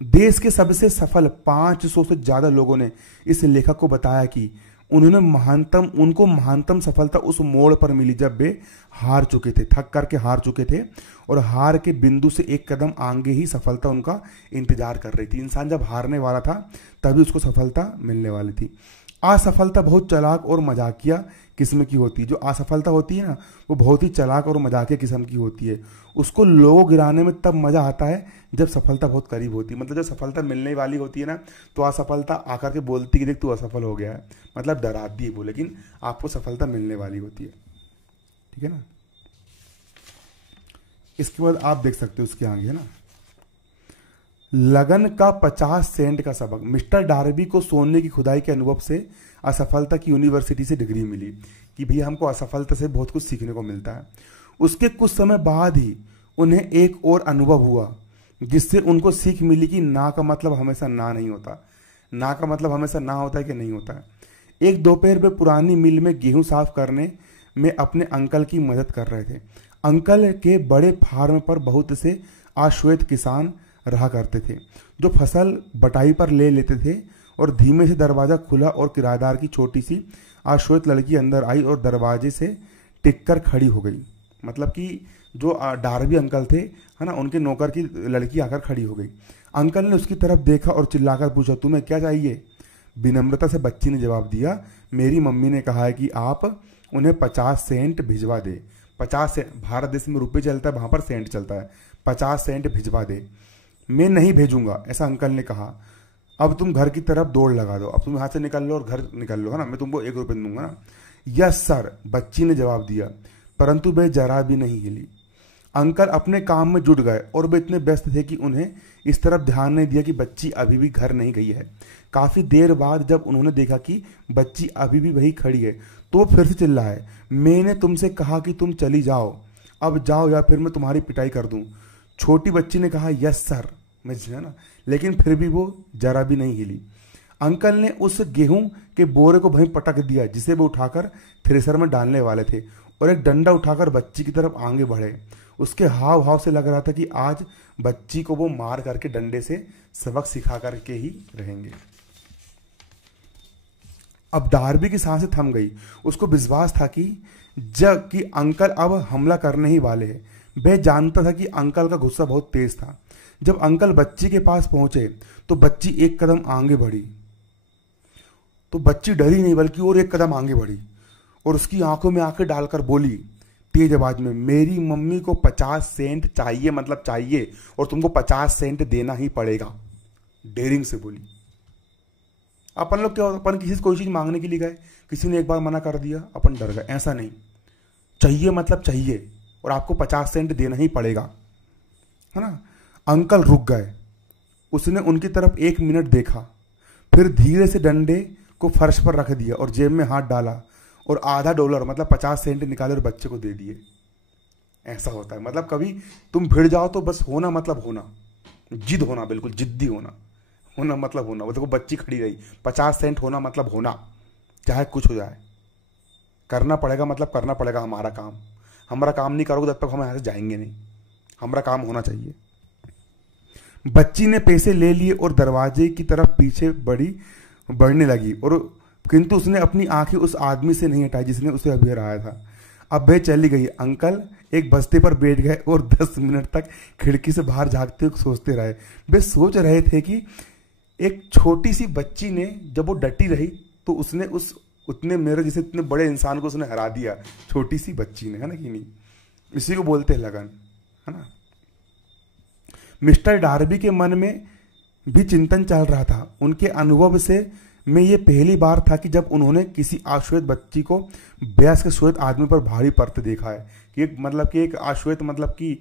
देश के सबसे सफल 500 से ज्यादा लोगों ने इस लेखक को बताया कि उनको महानतम सफलता उस मोड़ पर मिली जब वे हार चुके थे, थक करके हार चुके थे, और हार के बिंदु से एक कदम आगे ही सफलता उनका इंतजार कर रही थी। इंसान जब हारने वाला था तभी उसको सफलता मिलने वाली थी। असफलता बहुत चालाक और मजाकिया किस्म की होती है। जो असफलता होती है ना, वो बहुत ही चालाक और मजाकिया किस्म की होती है। उसको लोग गिराने में तब मजा आता है जब सफलता बहुत करीब होती है। मतलब जब सफलता मिलने वाली होती है ना, तो असफलता आकर के बोलती कि देख तू असफल हो गया है, मतलब डराती है वो, लेकिन आपको सफलता मिलने वाली होती है। ठीक है ना। इसके बाद आप देख सकते हो उसके आगे, है ना, लगन का 50 सेंट का सबक। मिस्टर डार्बी को सोने की खुदाई के अनुभव से असफलता की यूनिवर्सिटी से डिग्री मिली कि भैया हमको असफलता से बहुत कुछ सीखने को मिलता है। उसके कुछ समय बाद ही उन्हें एक और अनुभव हुआ जिससे उनको सीख मिली कि ना का मतलब हमेशा ना नहीं होता। ना का मतलब हमेशा ना होता है कि नहीं होता है। एक दोपहर में पुरानी मिल में गेहूं साफ करने में अपने अंकल की मदद कर रहे थे। अंकल के बड़े फार्म पर बहुत से आश्वेत किसान रहा करते थे जो फसल बटाई पर ले लेते थे, और धीमे से दरवाजा खुला और किराएदार की छोटी सी आश्वेत लड़की अंदर आई और दरवाजे से टिककर खड़ी हो गई। मतलब कि जो डार्बी अंकल थे, है ना, उनके नौकर की लड़की आकर खड़ी हो गई। अंकल ने उसकी तरफ देखा और चिल्लाकर पूछा, तुम्हें क्या चाहिए? विनम्रता से बच्ची ने जवाब दिया, मेरी मम्मी ने कहा है कि आप उन्हें 50 सेंट भिजवा दे। 50 सेंट, भारत देश में रुपये चलता है, वहां पर सेंट चलता है। 50 सेंट भिजवा दे। मैं नहीं भेजूंगा, ऐसा अंकल ने कहा। अब तुम घर की तरफ दौड़ लगा दो, अब तुम यहाँ से निकल लो और घर निकल लो, है ना, मैं तुमको 1 रुपये दूंगा ना। यस सर, बच्ची ने जवाब दिया, परंतु वह जरा भी नहीं हिली। अंकल अपने काम में जुट गए और वे इतने व्यस्त थे कि उन्हें इस तरफ ध्यान नहीं दिया कि बच्ची अभी भी घर नहीं गई है। काफी देर बाद जब उन्होंने देखा कि बच्ची अभी भी वही खड़ी है तो वो फिर से चिल्लाए, मैंने तुमसे कहा कि तुम चली जाओ, अब जाओ या फिर मैं तुम्हारी पिटाई कर दूं। छोटी बच्ची ने कहा यस सर, मैं, है ना, लेकिन फिर भी वो जरा भी नहीं हिली। अंकल ने उस गेहूं के बोरे को वहीं पटक दिया जिसे वो उठाकर थ्रेसर में डालने वाले थे, और एक डंडा उठाकर बच्ची की तरफ आगे बढ़े। उसके हाव भाव से लग रहा था कि आज बच्ची को वो मार करके डंडे से सबक सिखा करके ही रहेंगे। अब डार्बी की सांसें थम गई। उसको विश्वास था कि अंकल अब हमला करने ही वाले हैं। वह जानता था कि अंकल का गुस्सा बहुत तेज था। जब अंकल बच्ची के पास पहुंचे तो बच्ची एक कदम आगे बढ़ी, तो बच्ची डरी नहीं बल्कि और एक कदम आगे बढ़ी और उसकी आंखों में आंखें डालकर बोली, तेज आवाज में, मेरी मम्मी को 50 सेंट चाहिए मतलब चाहिए, और तुमको 50 सेंट देना ही पड़ेगा, डेयरिंग से बोली। अपन लोग क्या होता, अपन किसी से कोई चीज मांगने के लिए गए, किसी ने एक बार मना कर दिया, अपन डर गए। ऐसा नहीं, चाहिए मतलब चाहिए, और आपको 50 सेंट देना ही पड़ेगा, है ना। अंकल रुक गए, उसने उनकी तरफ 1 मिनट देखा, फिर धीरे से डंडे को फर्श पर रख दिया और जेब में हाथ डाला और आधा डॉलर मतलब 50 सेंट निकाले और बच्चे को दे दिए। ऐसा होता है, मतलब कभी तुम भिड़ जाओ तो बस होना मतलब होना, जिद होना, बिल्कुल जिद्दी होना, होना मतलब होना। वो देखो बच्ची खड़ी रही, 50 सेंट होना मतलब होना, चाहे कुछ हो जाए, करना पड़ेगा मतलब करना पड़ेगा हमारा काम। हमारा काम नहीं करोगे तब तक हम यहाँ से जाएंगे नहीं, हमारा काम होना चाहिए। बच्ची ने पैसे ले लिए और दरवाजे की तरफ पीछे बढ़ने लगी, और किंतु उसने अपनी आंखें उस आदमी से नहीं हटाई जिसने उसे अभी हराया था। अब वह चली गई। अंकल एक बस्ते पर बैठ गए और 10 मिनट तक खिड़की से बाहर झांकते हुए सोचते रहे। वे सोच रहे थे कि एक छोटी सी बच्ची ने जब वो डटी रही तो उसने उस उतने मेरे जैसे इतने बड़े इंसान को उसने हरा दिया, छोटी सी बच्ची ने, है ना कि नहीं। इसी को बोलते हैं लगन, है ना। मिस्टर डार्बी के मन में भी चिंतन चल रहा था। उनके अनुभव से में ये पहली बार था कि जब उन्होंने किसी आश्वेत बच्ची को वयस्क श्वेत आदमी पर भारी पड़ते देखा है। कि एक आश्वेत मतलब कि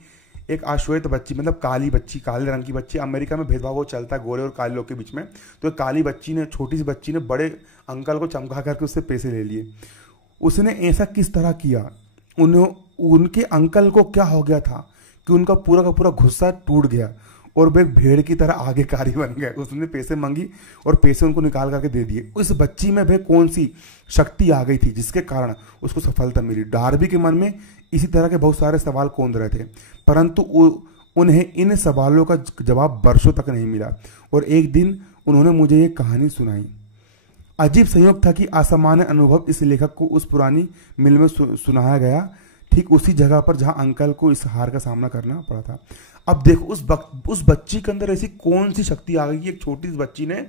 एक आश्वेत बच्ची मतलब काली बच्ची, काले रंग की बच्ची। अमेरिका में भेदभाव वो चलता है गोरे और काले लोग के बीच में। तो एक काली बच्ची ने, छोटी सी बच्ची ने बड़े अंकल को चमका करके उससे पैसे ले लिए। उसने ऐसा किस तरह किया, उनके अंकल को क्या हो गया था कि उनका पूरा का पूरा गुस्सा टूट गया और वे भेड़ की तरह आगेकारी बन गए। उसने पैसे मांगी और पैसे उनको निकाल करके दे दिए। उस बच्ची में वे कौन सी शक्ति आ गई थी जिसके कारण उसको सफलता मिली। डार्बी के मन में इसी तरह के बहुत सारे सवाल कौंध रहे थे, परंतु उन्हें इन सवालों का जवाब वर्षों तक नहीं मिला। और एक दिन उन्होंने मुझे ये कहानी सुनाई। अजीब संयोग था कि असामान्य अनुभव इस लेखक को उस पुरानी मिल में सुनाया गया, ठीक उसी जगह पर जहां अंकल को इस हार का सामना करना पड़ा था। अब देखो उस बच्ची के अंदर ऐसी कौन सी शक्ति आ गई कि एक छोटी सी बच्ची ने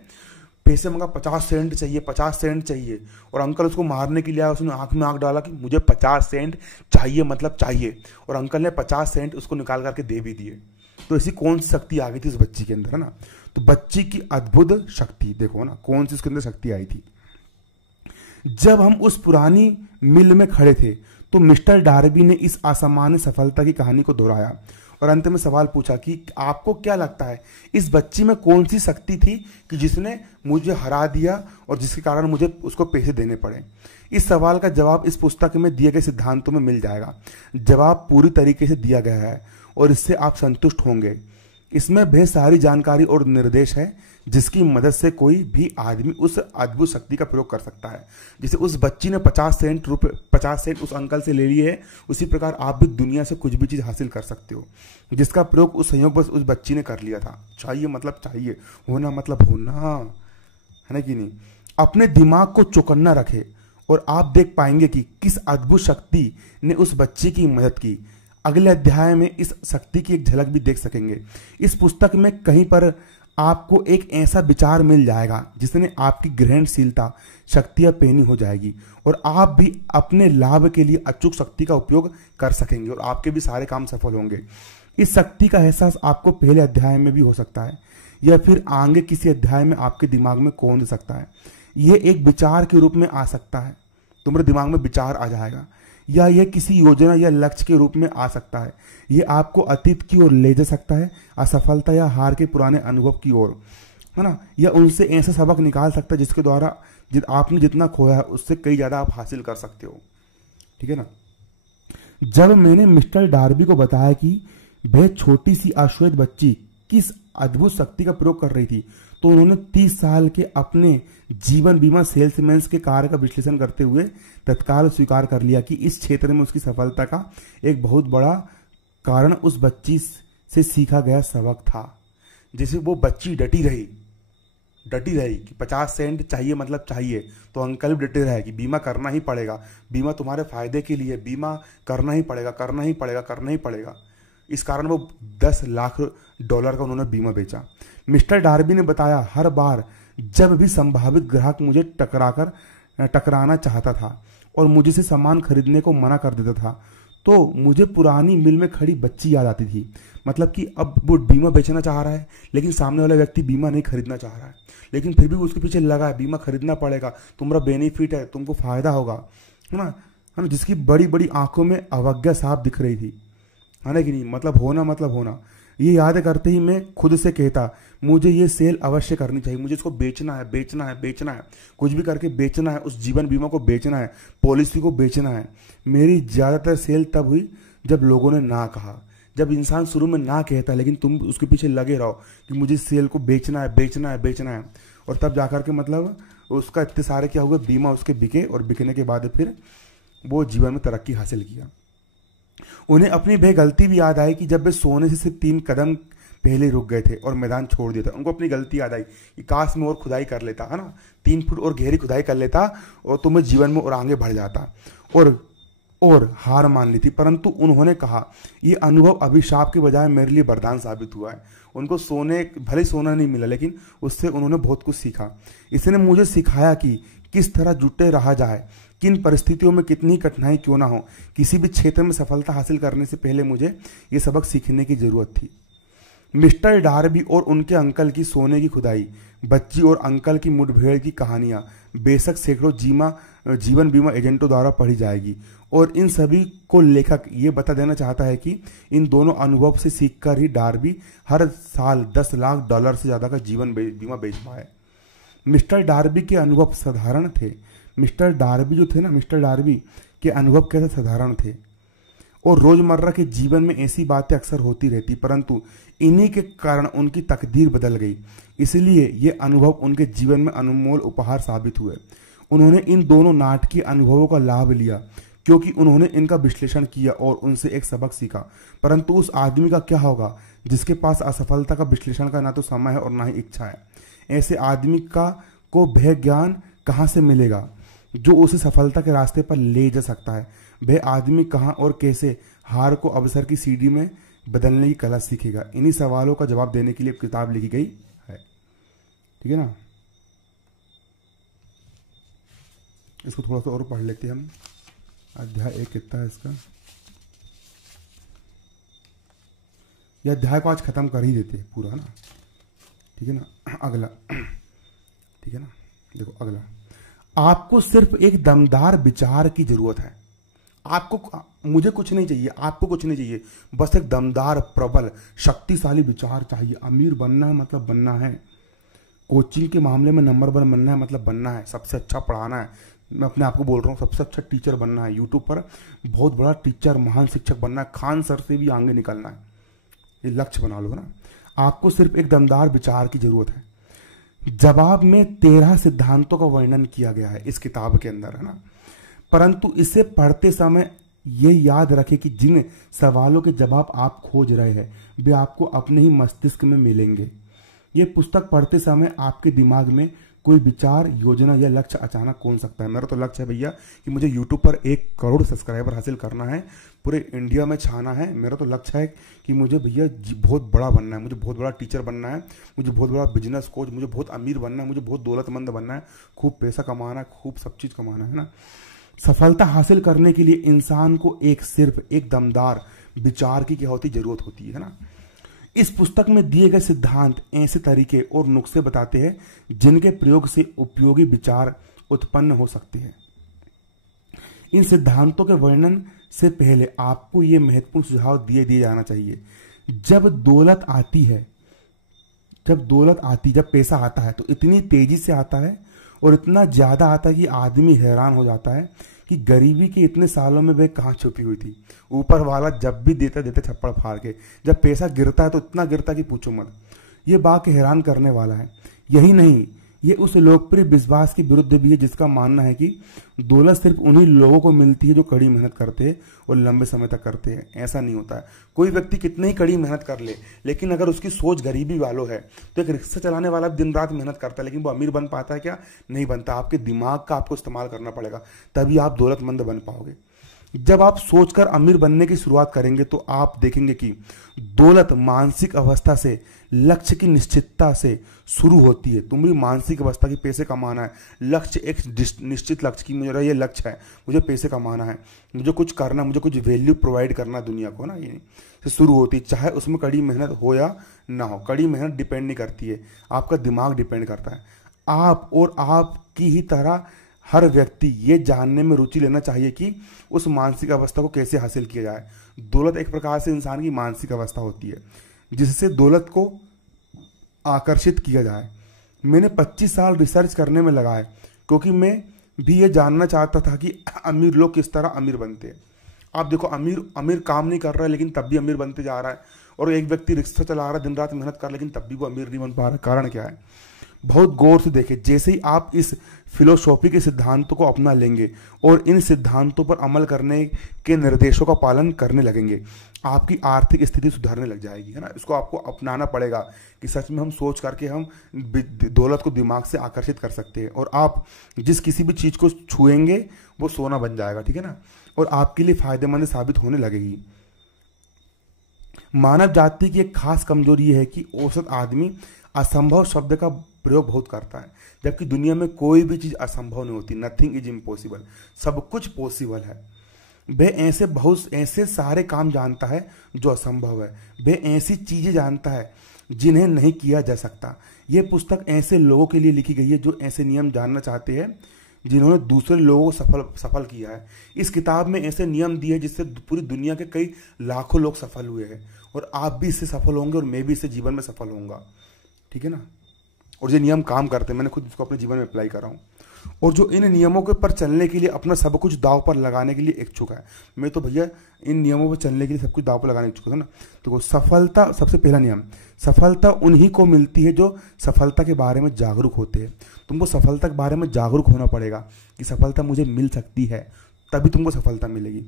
पैसे मांगा, 50 सेंट चाहिए, 50 सेंट चाहिए, और अंकल उसको मारने के लिए आया। उसने आंख में आंख डाला कि मुझे 50 सेंट चाहिए मतलब चाहिए, और अंकल ने 50 सेंट उसको निकाल करके दे भी दिए। तो ऐसी कौन सी शक्ति आ गई थी उस बच्ची के अंदर, है ना। तो बच्ची की अद्भुत शक्ति देखो ना, कौन सी उसके अंदर शक्ति आई थी। जब हम उस पुरानी मिल में खड़े थे तो मिस्टर डार्बी ने इस असामान्य सफलता की कहानी को दोहराया और अंत में सवाल पूछा कि आपको क्या लगता है इस बच्ची में कौन सी शक्ति थी कि जिसने मुझे हरा दिया और जिसके कारण मुझे उसको पैसे देने पड़े। इस सवाल का जवाब इस पुस्तक में दिए गए सिद्धांतों में मिल जाएगा। जवाब पूरी तरीके से दिया गया है और इससे आप संतुष्ट होंगे। इसमें वह सारी जानकारी और निर्देश है जिसकी मदद से कोई भी आदमी उस अद्भुत शक्ति का प्रयोग कर सकता है। जैसे उस बच्ची ने 50 सेंट उस अंकल से ले लिए है, उसी प्रकार आप भी दुनिया से कुछ भी चीज हासिल कर सकते हो जिसका प्रयोग उस संयोग बस उस बच्ची ने कर लिया था। चाहिए मतलब चाहिए, होना मतलब होना, है ना कि नहीं। अपने दिमाग को चौकन्ना रखे और आप देख पाएंगे कि किस अद्भुत शक्ति ने उस बच्ची की मदद की। अगले अध्याय में इस शक्ति की एक झलक भी देख सकेंगे। इस पुस्तक में कहीं पर आपको एक ऐसा विचार मिल जाएगा जिसने आपकी ग्रहणशीलता शक्तियां पैनी हो जाएगी और आप भी अपने लाभ के लिए अचूक शक्ति का उपयोग कर सकेंगे और आपके भी सारे काम सफल होंगे। इस शक्ति का एहसास आपको पहले अध्याय में भी हो सकता है या फिर आगे किसी अध्याय में आपके दिमाग में कौंध सकता है। यह एक विचार के रूप में आ सकता है, तुम्हारे दिमाग में विचार आ जाएगा, या यह किसी योजना या लक्ष्य के रूप में आ सकता है। यह आपको अतीत की ओर ले जा सकता है, असफलता या हार के पुराने अनुभव की ओर, है ना। या उनसे ऐसा सबक निकाल सकता है जिसके द्वारा आपने जितना खोया है उससे कई ज्यादा आप हासिल कर सकते हो, ठीक है ना। जब मैंने मिस्टर डार्बी को बताया कि वह छोटी सी अश्वेत बच्ची किस अद्भुत शक्ति का प्रयोग कर रही थी तो उन्होंने 30 साल के अपने जीवन बीमा सेल्समैन के कार्य का विश्लेषण करते हुए तत्काल स्वीकार कर लिया कि इस क्षेत्र में उसकी सफलता का एक बहुत बड़ा कारण उस बच्ची से सीखा गया सबक था। जैसे वो बच्ची डटी रही कि 50 सेंट चाहिए मतलब चाहिए, तो अंकल भी डटे रहे कि बीमा करना ही पड़ेगा, बीमा तुम्हारे फायदे के लिए, बीमा करना ही पड़ेगा। इस कारण वो 10 लाख डॉलर का उन्होंने बीमा बेचा। मिस्टर डार्बी ने बताया, हर बार जब भी संभावित ग्राहक मुझे टकराना चाहता था और मुझे से सामान खरीदने को मना कर देता था तो मुझे पुरानी मिल में खड़ी बच्ची याद आती थी। मतलब कि अब वो बीमा बेचना चाह रहा है, लेकिन सामने वाला व्यक्ति बीमा नहीं खरीदना चाह रहा है, लेकिन फिर भी उसके पीछे लगा है, बीमा खरीदना पड़ेगा, तुम्हारा बेनिफिट है, तुमको फायदा होगा, है ना। जिसकी बड़ी बड़ी आंखों में अवज्ञा साफ दिख रही थी, है ना कि नहीं। मतलब होना ये याद करते ही मैं खुद से कहता, मुझे ये सेल अवश्य करनी चाहिए, मुझे इसको बेचना है, कुछ भी करके बेचना है, उस जीवन बीमा को बेचना है, पॉलिसी को बेचना है। मेरी ज़्यादातर सेल तब हुई जब लोगों ने ना कहा। जब इंसान शुरू में ना कहता है, लेकिन तुम उसके पीछे लगे रहो कि मुझे सेल को बेचना है, और तब जाकर के मतलब उसका इतने सारे क्या हुए, बीमा उसके बिके, और बिकने के बाद फिर वो जीवन में तरक्की हासिल किया। उन्हें अपनी वह गलती भी याद आई कि जब वे सोने से सिर्फ 3 कदम पहले रुक गए थे और मैदान छोड़ दिया था। उनको अपनी गलती याद आई कि काश मैं और खुदाई कर लेता, है ना, 3 फुट और गहरी खुदाई कर लेता और तुम्हें जीवन में और आगे बढ़ जाता, और हार मान ली थी। परंतु उन्होंने कहा, ये अनुभव अभिशाप के बजाय मेरे लिए वरदान साबित हुआ है। उनको भले सोना नहीं मिला, लेकिन उससे उन्होंने बहुत कुछ सीखा। इसने मुझे सिखाया कि किस तरह जुटे रहा जाए, किन परिस्थितियों में कितनी कठिनाई क्यों ना हो, किसी भी क्षेत्र में सफलता हासिल करने से पहले मुझे ये सबक सीखने की जरूरत थी। मिस्टर डार्बी और उनके अंकल की सोने की खुदाई, बच्ची और अंकल की मुठभेड़ की कहानियां बेशक सैकड़ों जीवन बीमा एजेंटों द्वारा पढ़ी जाएगी, और इन सभी को लेखक ये बता देना चाहता है कि इन दोनों अनुभव से सीखकर ही डार्बी हर साल $10 लाख से ज़्यादा का जीवन बीमा बेच पाए। मिस्टर डार्बी के अनुभव साधारण थे। मिस्टर डार्बी के अनुभव कैसे साधारण थे, और रोजमर्रा के जीवन में ऐसी बातें अक्सर होती रहती, परंतु इन्हीं के कारण उनकी तकदीर बदल गई। इसलिए ये अनुभव उनके जीवन में अनमोल उपहार साबित हुए। उन्होंने इन दोनों नाटकीय अनुभवों का लाभ लिया क्योंकि उन्होंने इनका विश्लेषण किया और उनसे एक सबक सीखा। परंतु उस आदमी का क्या होगा जिसके पास असफलता का विश्लेषण का ना तो समय है और ना ही इच्छा है। ऐसे आदमी को वह ज्ञान कहाँ से मिलेगा जो उसे सफलता के रास्ते पर ले जा सकता है। वह आदमी कहाँ और कैसे हार को अवसर की सीढ़ी में बदलने की कला सीखेगा। इन्हीं सवालों का जवाब देने के लिए एक किताब लिखी गई है। ठीक है ना, इसको थोड़ा सा और पढ़ लेते हैं हम। अध्याय 1 कितना है इसका, यह अध्याय को आज खत्म कर ही देते हैं पूरा, है ना। ठीक है ना, अगला, ठीक है ना, देखो अगला, आपको सिर्फ एक दमदार विचार की जरूरत है। मुझे कुछ नहीं चाहिए, आपको कुछ नहीं चाहिए, बस एक दमदार, प्रबल, शक्तिशाली विचार चाहिए। अमीर बनना है मतलब बनना है, कोचिंग के मामले में नंबर 1 बनना है मतलब बनना है, सबसे अच्छा पढ़ाना है। मैं अपने आप को बोल रहा हूँ, सबसे अच्छा टीचर बनना है, यूट्यूब पर बहुत बड़ा टीचर, महान शिक्षक बनना है, खान सर से भी आगे निकलना है। ये लक्ष्य बना लो, है ना। आपको सिर्फ एक दमदार विचार की जरूरत है। जवाब में 13 सिद्धांतों का वर्णन किया गया है इस किताब के अंदर, है ना। परंतु इसे पढ़ते समय ये याद रखें कि जिन सवालों के जवाब आप खोज रहे हैं वे आपको अपने ही मस्तिष्क में मिलेंगे। ये पुस्तक पढ़ते समय आपके दिमाग में कोई विचार, योजना या लक्ष्य अचानक कौन सकता है। मेरा तो लक्ष्य है भैया कि मुझे यूट्यूब पर 1 करोड़ सब्सक्राइबर हासिल करना है, पूरे इंडिया में छाना है। मेरा तो लक्ष्य है कि मुझे भैया बहुत बड़ा बनना है, मुझे बहुत बड़ा टीचर बनना है, मुझे बहुत बड़ा बिजनेस कोच, मुझे बहुत अमीर बनना है, मुझे बहुत दौलतमंद बनना है, खूब पैसा कमाना है, खूब सब चीज़ कमाना है ना। सफलता हासिल करने के लिए इंसान को सिर्फ एक दमदार विचार की क्या होती जरूरत होती है ना। इस पुस्तक में दिए गए सिद्धांत ऐसे तरीके और नुस्खे बताते हैं जिनके प्रयोग से उपयोगी विचार उत्पन्न हो सकते हैं। इन सिद्धांतों के वर्णन से पहले आपको ये महत्वपूर्ण सुझाव दिए जाना चाहिए। जब दौलत आती, जब पैसा आता है तो इतनी तेजी से आता है और इतना ज्यादा आता है कि आदमी हैरान हो जाता है कि गरीबी के इतने सालों में वह कहाँ छुपी हुई थी। ऊपर वाला जब भी देते छप्पड़ फाड़ के, जब पैसा गिरता है तो इतना गिरता कि पूछो मत। ये वाक्य हैरान करने वाला है। यही नहीं, ये उस लोकप्रिय विश्वास के विरुद्ध भी है जिसका मानना है कि दौलत सिर्फ उन्हीं लोगों को मिलती है जो कड़ी मेहनत करते हैं और लंबे समय तक करते हैं। ऐसा नहीं होता है। कोई व्यक्ति कितनी ही कड़ी मेहनत कर ले, लेकिन अगर उसकी सोच गरीबी वालों है तो एक रिक्शा चलाने वाला दिन रात मेहनत करता है, लेकिन वो अमीर बन पाता है क्या? नहीं बनता। आपके दिमाग का आपको इस्तेमाल करना पड़ेगा, तभी आप दौलतमंद बन पाओगे। जब आप सोचकर अमीर बनने की शुरुआत करेंगे तो आप देखेंगे कि दौलत मानसिक अवस्था से, लक्ष्य की निश्चितता से शुरू होती है। तुम्हारी मानसिक अवस्था की पैसे कमाना है, लक्ष्य एक निश्चित लक्ष्य की, मेरा ये लक्ष्य है, मुझे पैसे कमाना है, मुझे कुछ करना, मुझे कुछ वैल्यू प्रोवाइड करना दुनिया को ना, ये से शुरू होती है। चाहे उसमें कड़ी मेहनत हो या ना हो, कड़ी मेहनत डिपेंड नहीं करती है, आपका दिमाग डिपेंड करता है। आप और आपकी ही तरह हर व्यक्ति ये जानने में रुचि लेना चाहिए कि उस मानसिक अवस्था को कैसे हासिल किया जाए। दौलत एक प्रकार से इंसान की मानसिक अवस्था होती है जिससे दौलत को आकर्षित किया जाए। मैंने 25 साल रिसर्च करने में लगाए क्योंकि मैं भी ये जानना चाहता था कि अमीर लोग किस तरह अमीर बनते हैं। आप देखो, अमीर काम नहीं कर रहा है लेकिन तब भी अमीर बनते जा रहा है, और एक व्यक्ति रिक्शा चला रहा है, दिन रात मेहनत कर रहा है, लेकिन तब भी वो अमीर नहीं बन पा रहा। कारण क्या है? बहुत गौर से देखें। जैसे ही आप इस फिलोसॉफी के सिद्धांतों को अपना लेंगे और इन सिद्धांतों पर अमल करने के निर्देशों का पालन करने लगेंगे, आपकी आर्थिक स्थिति सुधारने लग जाएगी, है ना। इसको आपको अपनाना पड़ेगा कि सच में हम सोच करके हम दौलत को दिमाग से आकर्षित कर सकते हैं, और आप जिस किसी भी चीज़ को छुएंगे वो सोना बन जाएगा, ठीक है ना, और आपके लिए फायदेमंद साबित होने लगेगी। मानव जाति की एक खास कमजोरी है कि औसत आदमी असंभव शब्द का प्रयोग बहुत करता है, जबकि दुनिया में कोई भी चीज असंभव नहीं होती। नथिंग इज इम्पॉसिबल, सब कुछ पॉसिबल है। वह ऐसे सारे काम जानता है जो असंभव है। वह ऐसी चीजें जानता है जिन्हें नहीं किया जा सकता। यह पुस्तक ऐसे लोगों के लिए लिखी गई है जो ऐसे नियम जानना चाहते हैं जिन्होंने दूसरे लोगों को सफल किया है। इस किताब में ऐसे नियम दिए हैं जिससे पूरी दुनिया के कई लाखों लोग सफल हुए हैं, और आप भी इससे सफल होंगे और मैं भी इससे जीवन में सफल होऊंगा, ठीक है ना। और ये नियम काम करते हैं, मैंने खुद इसको अपने जीवन में अप्लाई कर रहा हूँ, और जो इन नियमों के पर चलने के लिए अपना सब कुछ दाव पर लगाने के लिए इच्छुक है। मैं तो भैया इन नियमों पर चलने के लिए सब कुछ दाव पर लगाने इच्छुक है ना। तो सफलता, सबसे पहला नियम, सफलता उन्हीं को मिलती है जो सफलता के बारे में जागरूक होते हैं। तुमको सफलता के बारे में जागरूक होना पड़ेगा कि सफलता मुझे मिल सकती है, तभी तुमको सफलता मिलेगी।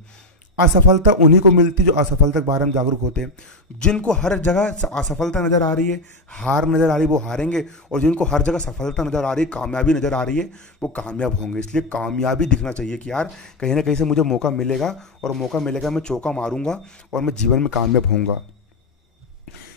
असफलता उन्हीं को मिलती जो असफलता के बारे में जागरूक होते हैं। जिनको हर जगह असफलता नजर आ रही है, हार नजर आ रही है, वो हारेंगे, और जिनको हर जगह सफलता नजर आ रही है, कामयाबी नजर आ रही है, वो कामयाब होंगे। इसलिए कामयाबी दिखना चाहिए कि यार कहीं ना कहीं से मुझे मौका मिलेगा, और मौका मिलेगा मैं चौका मारूंगा और मैं जीवन में कामयाब होऊंगा।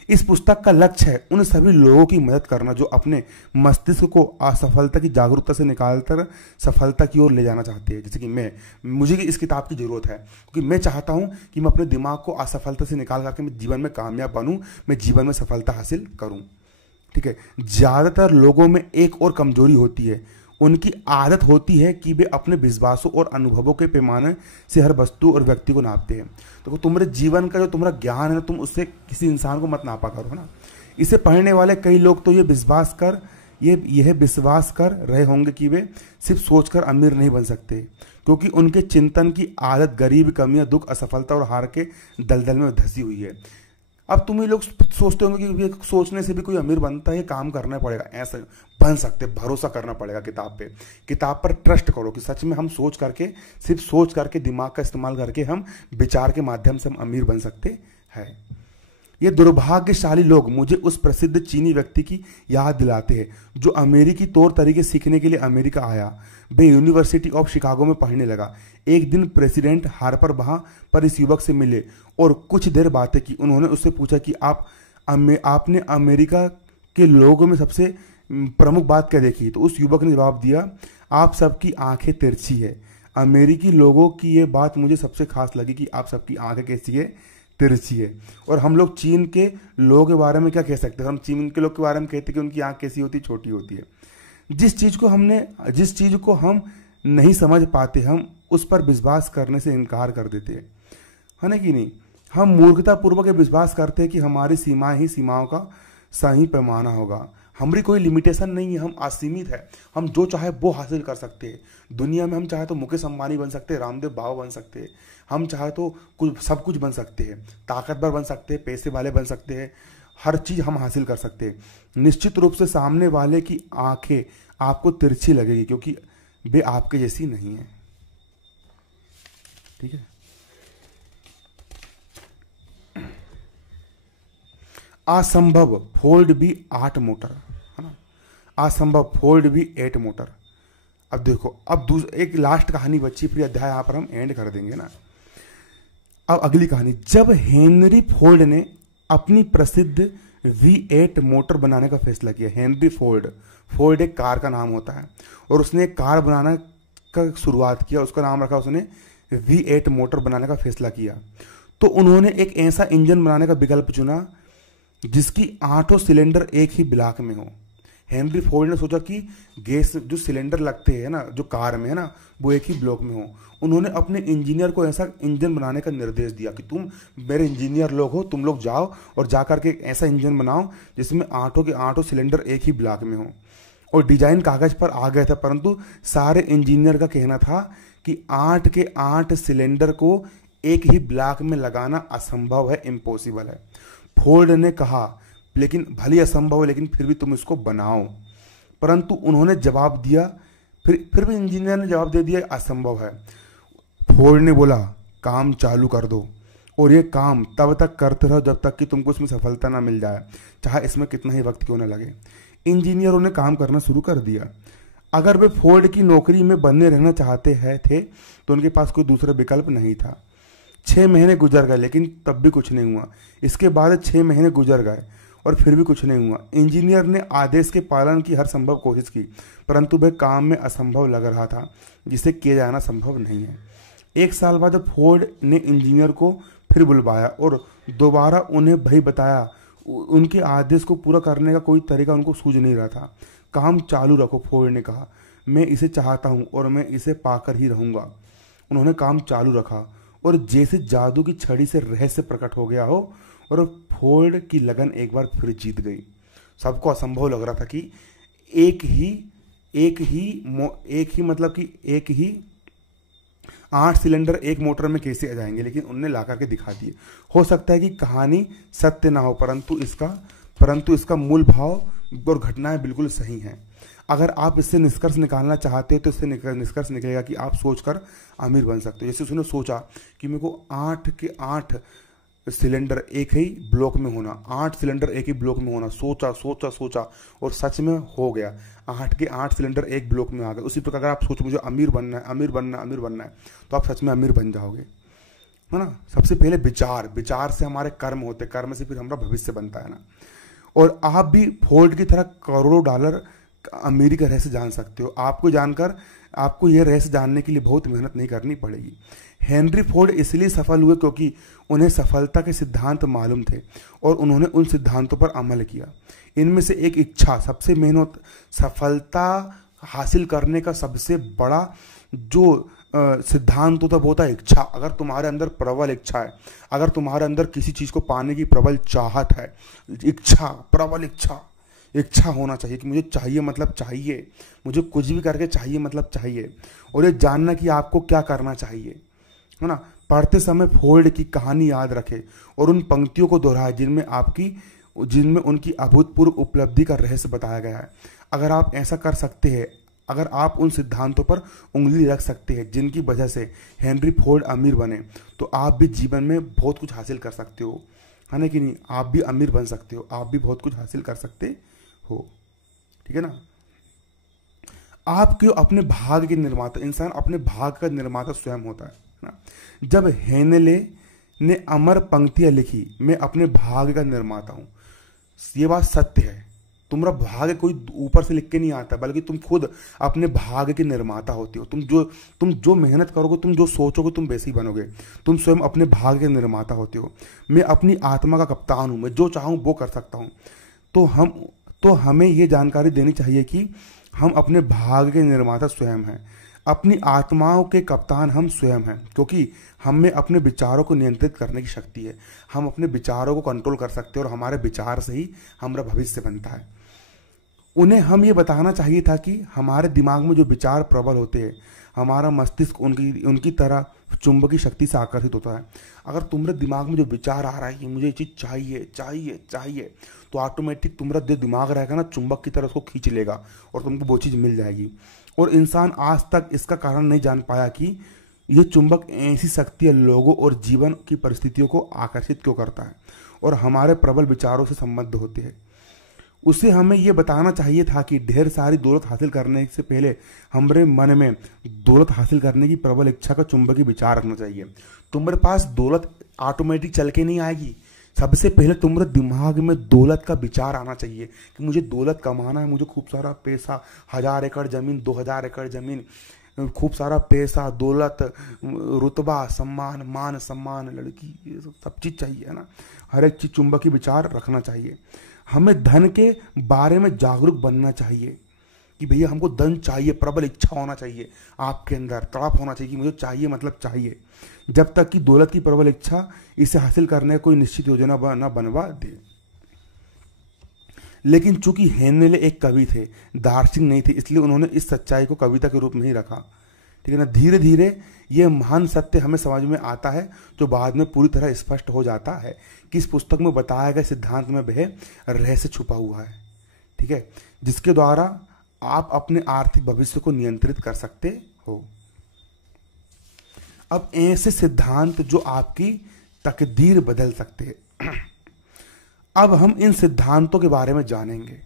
इस पुस्तक का लक्ष्य है उन सभी लोगों की मदद करना जो अपने मस्तिष्क को असफलता की जागरूकता से निकालकर सफलता की ओर ले जाना चाहते हैं। जैसे कि मुझे इस किताब की जरूरत है क्योंकि मैं चाहता हूं कि मैं अपने दिमाग को असफलता से निकाल करके मैं जीवन में कामयाब बनूं, मैं जीवन में सफलता हासिल करूं, ठीक है। ज्यादातर लोगों में एक और कमजोरी होती है, उनकी आदत होती है कि वे अपने विश्वासों और अनुभवों के पैमाने से हर वस्तु और व्यक्ति को नापते हैं। तो तुम्हारे जीवन का जो तुम्हारा ज्ञान है ना, तुम उससे किसी इंसान को मत नापा करो ना। इसे पढ़ने वाले कई लोग तो यह विश्वास कर रहे होंगे कि वे सिर्फ सोचकर अमीर नहीं बन सकते, क्योंकि उनके चिंतन की आदत गरीब, कमियां, दुख, असफलता और हार के दलदल में धंसी हुई है। अब तुम ही लोग सोचते होंगे कि सोचने से भी कोई अमीर बनता है, काम करना पड़ेगा। ऐसा बन सकते, भरोसा करना पड़ेगा किताब पे। किताब पर ट्रस्ट करो कि सच में हम सिर्फ सोच करके दिमाग का इस्तेमाल करके हम विचार के माध्यम से हम अमीर बन सकते हैं। ये दुर्भाग्यशाली लोग मुझे उस प्रसिद्ध चीनी व्यक्ति की याद दिलाते हैं जो अमेरिकी तौर तरीके सीखने के लिए अमेरिका आया। वे यूनिवर्सिटी ऑफ शिकागो में पढ़ने लगा। एक दिन प्रेसिडेंट हार्पर वहां पर इस युवक से मिले और कुछ देर बातें की। उन्होंने उससे पूछा कि आपने अमेरिका के लोगों में सबसे प्रमुख बात क्या देखी? तो उस युवक ने जवाब दिया, आप सबकी आंखें तिरछी है। अमेरिकी लोगों की ये बात मुझे सबसे खास लगी कि आप सबकी आंखें कैसी है? तिरछी है। और हम लोग चीन के लोगों के बारे में क्या कह सकते हैं? हम चीन के लोग के बारे में कहते हैं कि उनकी आंख कैसी होती है? छोटी होती है। जिस चीज को हम नहीं समझ पाते हम उस पर विश्वास करने से इनकार कर देते हैं, है ना कि नहीं। हम मूर्खतापूर्वक विश्वास करते हैं कि हमारी सीमाएं ही सीमाओं का सही पैमाना होगा। हमारी कोई लिमिटेशन नहीं है, हम असीमित है, हम जो चाहे वो हासिल कर सकते हैं। दुनिया में हम चाहे तो मुकेश अंबानी बन सकते हैं, रामदेव बाबा बन सकते हैं, हम चाहे तो सब कुछ बन सकते हैं, ताकतवर बन सकते हैं, पैसे वाले बन सकते हैं, हर चीज हम हासिल कर सकते हैं। निश्चित रूप से सामने वाले की आंखें आपको तिरछी लगेगी क्योंकि वे आपके जैसी नहीं है, ठीक है। असंभव फोल्ड बी 8 मोटर, है ना। असंभव फोल्ड बी 8 मोटर। अब देखो, अब एक लास्ट कहानी बची, फिर अध्याय यहाँ पर हम एंड कर देंगे ना। अब अगली कहानी, जब हेनरी फोर्ड ने अपनी प्रसिद्ध V8 मोटर बनाने का फैसला किया। हेनरी फोर्ड, फोर्ड एक कार का नाम होता है, और उसने एक कार बनाना का शुरुआत किया, उसका नाम रखा उसने V8 मोटर बनाने का फैसला किया। तो उन्होंने एक ऐसा इंजन बनाने का विकल्प चुना जिसकी 8 सिलेंडर एक ही ब्लॉक में हो। हेनरी फोर्ड ने सोचा कि गैस जो सिलेंडर लगते हैं ना, जो कार में है ना, वो एक ही ब्लॉक में हो। उन्होंने अपने इंजीनियर को ऐसा इंजन बनाने का निर्देश दिया कि तुम मेरे इंजीनियर लोग हो, तुम लोग जाओ और जा करके एक ऐसा इंजन बनाओ जिसमें 8 के 8 सिलेंडर एक ही ब्लॉक में हो। और डिजाइन कागज पर आ गया था, परंतु सारे इंजीनियर का कहना था कि 8 के 8 सिलेंडर को एक ही ब्लॉक में लगाना असंभव है, इम्पॉसिबल है। फोर्ड ने कहा लेकिन भले असंभव है, लेकिन फिर भी तुम इसको बनाओ। परंतु उन्होंने जवाब दिया, फिर भी इंजीनियर ने जवाब दे दिया असंभव है। फोर्ड ने बोला काम चालू कर दो, और ये काम तब तक करते रहो जब तक कि तुमको इसमें सफलता ना मिल जाए, चाहे इसमें कितना ही वक्त क्यों ना लगे। इंजीनियरों ने काम करना शुरू कर दिया। अगर वे फोर्ड की नौकरी में बने रहना चाहते हैं थे तो उनके पास कोई दूसरा विकल्प नहीं था। 6 महीने गुजर गए, लेकिन तब भी कुछ नहीं हुआ। इसके बाद 6 महीने गुजर गए और फिर भी कुछ नहीं हुआ। इंजीनियर ने आदेश के पालन की हर संभव कोशिश की, परंतु वह काम में असंभव लग रहा था, जिसे किया जाना संभव नहीं है। 1 साल बाद फोर्ड ने इंजीनियर को फिर बुलवाया और दोबारा उन्हें वही बताया। उनके आदेश को पूरा करने का कोई तरीका उनको सूझ नहीं रहा था। काम चालू रखो, फोर्ड ने कहा, मैं इसे चाहता हूँ और मैं इसे पाकर ही रहूँगा। उन्होंने काम चालू रखा और जैसे जादू की छड़ी से रहस्य प्रकट हो गया हो, और फोर्ड की लगन एक बार फिर जीत गई। सबको असंभव लग रहा था कि एक ही 8 सिलेंडर एक मोटर में कैसे आ जाएंगे, लेकिन उनने ला करके दिखा दिए। हो सकता है कि कहानी सत्य ना हो, परंतु इसका मूल भाव और घटनाएं बिल्कुल सही हैं। अगर आप इससे निष्कर्ष निकालना चाहते हो तो इससे निष्कर्ष निकलेगा कि आप सोचकर अमीर बन सकते हो। जैसे उसने सोचा कि मेरे को 8 के 8 सिलेंडर एक ही ब्लॉक में होना, 8 सिलेंडर एक ही ब्लॉक में होना, सोचा और सच में हो गया। 8 के 8 सिलेंडर एक ब्लॉक में आ गए। उसी प्रकार अगर आप सोचो मुझे अमीर बनना है, तो आप सच में अमीर बन जाओगे, है ना। सबसे पहले विचार से हमारे कर्म होते, कर्म से फिर हमारा भविष्य बनता है ना। और आप भी फोर्ड की तरह करोड़ों डॉलर अमीरी का रहस्य जान सकते हो। आपको यह रहस्य जानने के लिए बहुत मेहनत नहीं करनी पड़ेगी। हेनरी फोर्ड इसलिए सफल हुए क्योंकि उन्हें सफलता के सिद्धांत मालूम थे और उन्होंने उन सिद्धांतों पर अमल किया। इनमें से एक इच्छा, सबसे मेहनत, सफलता हासिल करने का सबसे बड़ा जो सिद्धांत होता है वो होता है इच्छा। अगर तुम्हारे अंदर प्रबल इच्छा है, अगर तुम्हारे अंदर किसी चीज़ को पाने की प्रबल चाहत है, प्रबल इच्छा होना चाहिए कि मुझे चाहिए मतलब चाहिए, मुझे कुछ भी करके चाहिए मतलब चाहिए, और ये जानना कि आपको क्या करना चाहिए, है ना। पढ़ते समय फोर्ड की कहानी याद रखें और उन पंक्तियों को दोहराएं जिनमें उनकी अभूतपूर्व उपलब्धि का रहस्य बताया गया है। अगर आप ऐसा कर सकते हैं, अगर आप उन सिद्धांतों पर उंगली रख सकते हैं जिनकी वजह से हेनरी फोर्ड अमीर बने, तो आप भी जीवन में बहुत कुछ हासिल कर सकते हो, है ना कि नहीं। आप भी अमीर बन सकते हो, आप भी बहुत कुछ हासिल कर सकते हो, ठीक है ना। आप क्यों अपने भाग्य के निर्माता, इंसान अपने भाग्य का निर्माता स्वयं होता है ना। जब हेनले ने अमर पंक्तियां लिखी, मैं अपने भाग्य का निर्माता हूं, ये बात सत्य है। तुम्हारा भाग्य कोई ऊपर से लिख के नहीं आता, बल्कि तुम खुद अपने भाग्य के निर्माता होते हो। तुम जो मेहनत करोगे, तुम जो सोचोगे, तुम वैसे ही बनोगे। तुम स्वयं अपने भाग्य के निर्माता होते हो। मैं अपनी आत्मा का कप्तान हूं, मैं जो चाहूं वो कर सकता हूं। तो हमें ये जानकारी देनी चाहिए कि हम अपने भाग्य के निर्माता स्वयं हैं, अपनी आत्माओं के कप्तान हम स्वयं हैं, क्योंकि हम में अपने विचारों को नियंत्रित करने की शक्ति है। हम अपने विचारों को कंट्रोल कर सकते हैं और हमारे विचार से ही हमारा भविष्य बनता है। उन्हें हम ये बताना चाहिए था कि हमारे दिमाग में जो विचार प्रबल होते हैं, हमारा मस्तिष्क उनकी तरह चुंबकीय शक्ति से आकर्षित होता है। अगर तुम्हारे दिमाग में जो विचार आ रहा है कि मुझे ये चीज़ चाहिए, तो ऑटोमेटिक तुम्हारा जो दिमाग रहेगा ना, चुंबक की तरह उसको खींच लेगा और तुमको वो चीज़ मिल जाएगी। और इंसान आज तक इसका कारण नहीं जान पाया कि ये चुंबक ऐसी शक्ति है लोगों और जीवन की परिस्थितियों को आकर्षित क्यों करता है, और हमारे प्रबल विचारों से संबद्ध होते हैं। उसे हमें ये बताना चाहिए था कि ढेर सारी दौलत हासिल करने से पहले हमारे मन में दौलत हासिल करने की प्रबल इच्छा का चुंबकीय विचार रखना चाहिए। तुम्हारे पास दौलत ऑटोमेटिक चल के नहीं आएगी। सबसे पहले तुम्हारे दिमाग में दौलत का विचार आना चाहिए कि मुझे दौलत कमाना है, मुझे खूब सारा पैसा, 1000 एकड़ जमीन, 2000 एकड़ जमीन, खूब सारा पैसा, दौलत, रुतबा, सम्मान, मान सम्मान, लड़की, ये सब चीज चाहिए, है ना। हर एक चीज चुंबकीय विचार रखना चाहिए। हमें धन के बारे में जागरूक बनना चाहिए कि भैया हमको धन चाहिए, प्रबल इच्छा होना चाहिए, आपके अंदर तड़प होना चाहिए कि मुझे चाहिए, मतलब चाहिए। जब तक कि दौलत की प्रबल इच्छा इसे हासिल करने कोई निश्चित योजना न बनवा दे। लेकिन चूंकि हेनले एक कवि थे, दार्शनिक नहीं थे, इसलिए उन्होंने इस सच्चाई को कविता के रूप में ही रखा, ठीक है ना। धीरे धीरे ये महान सत्य हमें समझ में आता है, जो बाद में पूरी तरह स्पष्ट हो जाता है कि इस पुस्तक में बताया गए सिद्धांत में वह रहस्य छुपा हुआ है, ठीक है, जिसके द्वारा आप अपने आर्थिक भविष्य को नियंत्रित कर सकते हो। अब ऐसे सिद्धांत जो आपकी तकदीर बदल सकते हैं, अब हम इन सिद्धांतों के बारे में जानेंगे,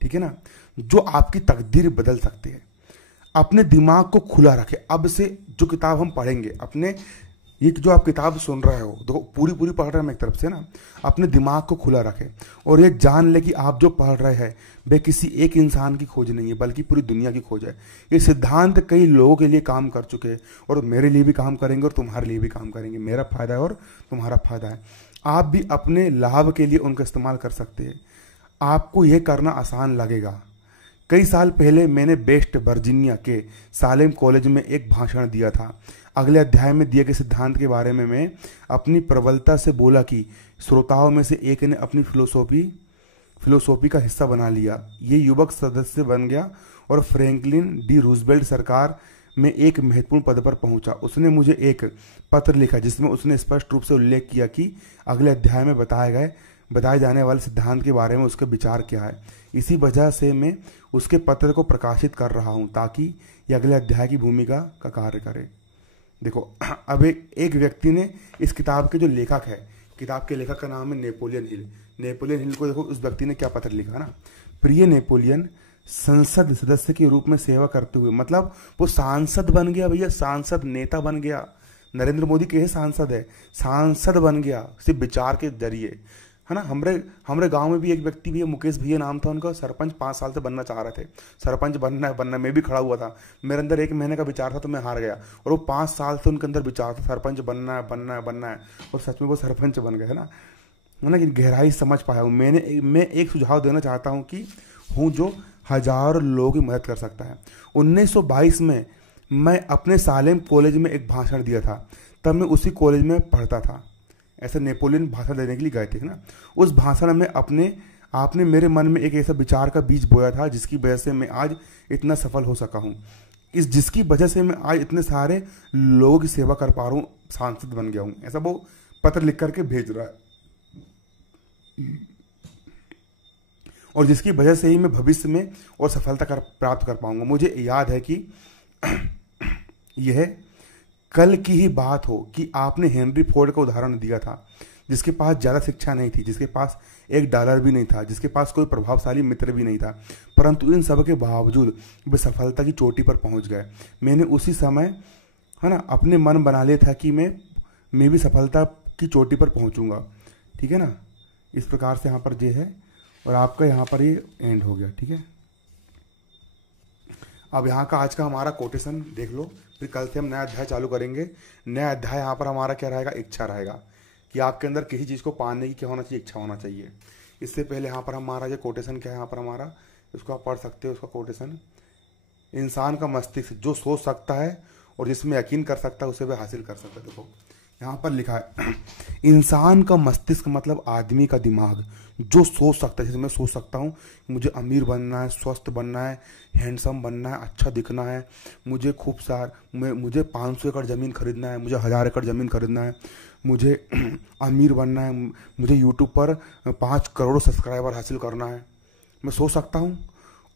ठीक है ना, जो आपकी तकदीर बदल सकते हैं। अपने दिमाग को खुला रखें। अब से जो किताब हम पढ़ेंगे, अपने ये जो आप किताब सुन रहे हो, देखो पूरी पूरी पढ़ रहे हैं एक तरफ से ना, अपने दिमाग को खुला रखें और ये जान ले कि आप जो पढ़ रहे हैं वे किसी एक इंसान की खोज नहीं है, बल्कि पूरी दुनिया की खोज है। ये सिद्धांत कई लोगों के लिए काम कर चुके हैं और मेरे लिए भी काम करेंगे और तुम्हारे लिए भी काम करेंगे। मेरा फायदा है और तुम्हारा फायदा है। आप भी अपने लाभ के लिए उनका इस्तेमाल कर सकते हैं। आपको यह करना आसान लगेगा। कई साल पहले मैंने वेस्ट वर्जीनिया के सालेम कॉलेज में एक भाषण दिया था। अगले अध्याय में दिए गए सिद्धांत के बारे में मैं अपनी प्रबलता से बोला कि श्रोताओं में से एक ने अपनी फिलोसॉफी का हिस्सा बना लिया। ये युवक सदस्य बन गया और फ्रैंकलिन डी रूजवेल्ट सरकार में एक महत्वपूर्ण पद पर पहुंचा। उसने मुझे एक पत्र लिखा जिसमें उसने स्पष्ट रूप से उल्लेख किया कि अगले अध्याय में बताए जाने वाले सिद्धांत के बारे में उसका विचार क्या है। इसी वजह से मैं उसके पत्र को प्रकाशित कर रहा हूं ताकि यह अगले अध्याय की भूमिका का कार्य करे। देखो, अब एक व्यक्ति ने इस किताब के जो लेखक है, किताब के लेखक का नाम है नेपोलियन हिल। नेपोलियन हिल को देखो उस व्यक्ति ने क्या पत्र लिखा ना, प्रिय नेपोलियन, संसद सदस्य के रूप में सेवा करते हुए, मतलब वो सांसद बन गया भैया, सांसद नेता बन गया। नरेंद्र मोदी के सांसद है, सांसद बन गया सिर्फ विचार के जरिए, है ना। हमरे गांव में भी एक व्यक्ति भी है, मुकेश भैया नाम था उनका, सरपंच 5 साल से बनना चाह रहे थे। सरपंच बनना है, मैं भी खड़ा हुआ था। मेरे अंदर 1 महीने का विचार था तो मैं हार गया, और वो 5 साल से उनके अंदर विचार था सरपंच बनना है, और सच में वो सरपंच बन गए, है ना। कि गहराई समझ पाया हूँ। मैं एक सुझाव देना चाहता हूँ कि जो हजारों लोगों की मदद कर सकता है। 1922 में मैं अपने सालेम कॉलेज में एक भाषण दिया था। तब मैं उसी कॉलेज में पढ़ता था। ऐसे नेपोलियन भाषण देने के लिए गए थे ना। उस भाषण में आपने मेरे मन में एक ऐसा विचार का बीज बोया था जिसकी वजह से मैं आज इतना सफल हो सका हूँ, जिसकी वजह से मैं आज इतने सारे लोगों की सेवा कर पा रहा हूँ, सांसद बन गया हूँ। ऐसा वो पत्र लिख करके भेज रहा है, और जिसकी वजह से ही मैं भविष्य में और सफलता प्राप्त कर पाऊंगा। मुझे याद है कि यह कल की ही बात हो कि आपने हेनरी फोर्ड का उदाहरण दिया था, जिसके पास ज़्यादा शिक्षा नहीं थी, जिसके पास $1 भी नहीं था, जिसके पास कोई प्रभावशाली मित्र भी नहीं था, परंतु इन सब के बावजूद वे सफलता की चोटी पर पहुंच गए। मैंने उसी समय, है ना, अपने मन बना लिया था कि मैं भी सफलता की चोटी पर पहुंचूंगा, ठीक है ना। इस प्रकार से यहाँ पर ये है, और आपका यहाँ पर ये एंड हो गया, ठीक है। अब यहाँ का आज का हमारा कोटेशन देख लो, फिर कल से हम नया अध्याय चालू करेंगे। नया अध्याय यहाँ पर हमारा क्या रहेगा, इच्छा रहेगा, कि आपके अंदर किसी चीज़ को पाने की क्या होना चाहिए, इच्छा होना चाहिए। इससे पहले यहाँ पर हमारा जो कोटेशन क्या है, यहाँ पर हमारा, इसको आप पढ़ सकते हो। उसका कोटेशन, इंसान का मस्तिष्क जो सोच सकता है और जिसमें यकीन कर सकता है उसे वह हासिल कर सकता है। देखो यहाँ पर लिखा है, इंसान का मस्तिष्क मतलब आदमी का दिमाग जो सोच सकता है। जैसे मैं सोच सकता हूँ मुझे अमीर बनना है, स्वस्थ बनना है, हैंडसम बनना है, अच्छा दिखना है, मुझे मुझे 500 एकड़ ज़मीन खरीदना है, मुझे 1000 एकड़ ज़मीन खरीदना है, मुझे अमीर बनना है, मुझे यूट्यूब पर 5 करोड़ सब्सक्राइबर हासिल करना है। मैं सोच सकता हूँ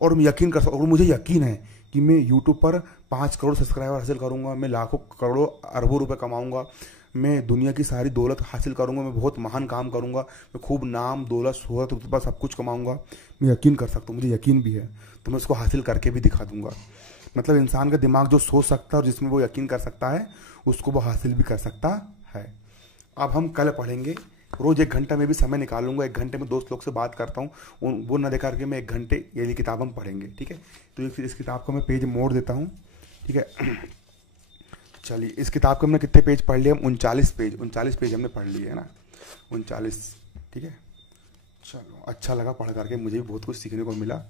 और मैं यकीन कर सकता हूँ, और मुझे यकीन है कि मैं यूट्यूब पर 5 करोड़ सब्सक्राइबर हासिल करूँगा, मैं लाखों करोड़ों अरबों रुपए कमाऊँगा, मैं दुनिया की सारी दौलत हासिल करूंगा, मैं बहुत महान काम करूंगा, मैं खूब नाम दौलत शोहरत रुतबा सब कुछ कमाऊंगा, मैं यकीन कर सकता हूँ, मुझे यकीन भी है, तो मैं उसको हासिल करके भी दिखा दूंगा। मतलब इंसान का दिमाग जो सोच सकता है और जिसमें वो यकीन कर सकता है उसको वो हासिल भी कर सकता है। अब हम कल पढ़ेंगे, रोज 1 घंटा में भी समय निकालूंगा, 1 घंटे में दोस्त लोग से बात करता हूँ, वो ना देखा करके मैं 1 घंटे ये किताब हम पढ़ेंगे, ठीक है। तो फिर इस किताब को मैं पेज मोड़ देता हूँ, ठीक है। चलिए, इस किताब के हमने कितने पेज पढ़ लिए? हम 39 पेज हमने पढ़ लिए है ना, 39, ठीक है। चलो, अच्छा लगा पढ़ करके, मुझे भी बहुत कुछ सीखने को मिला।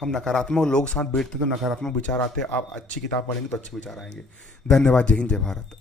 हम नकारात्मक लोग साथ बैठते तो नकारात्मक विचार आते, आप अच्छी किताब पढ़ेंगे तो अच्छे विचार आएंगे। धन्यवाद। जय हिंद, जय भारत।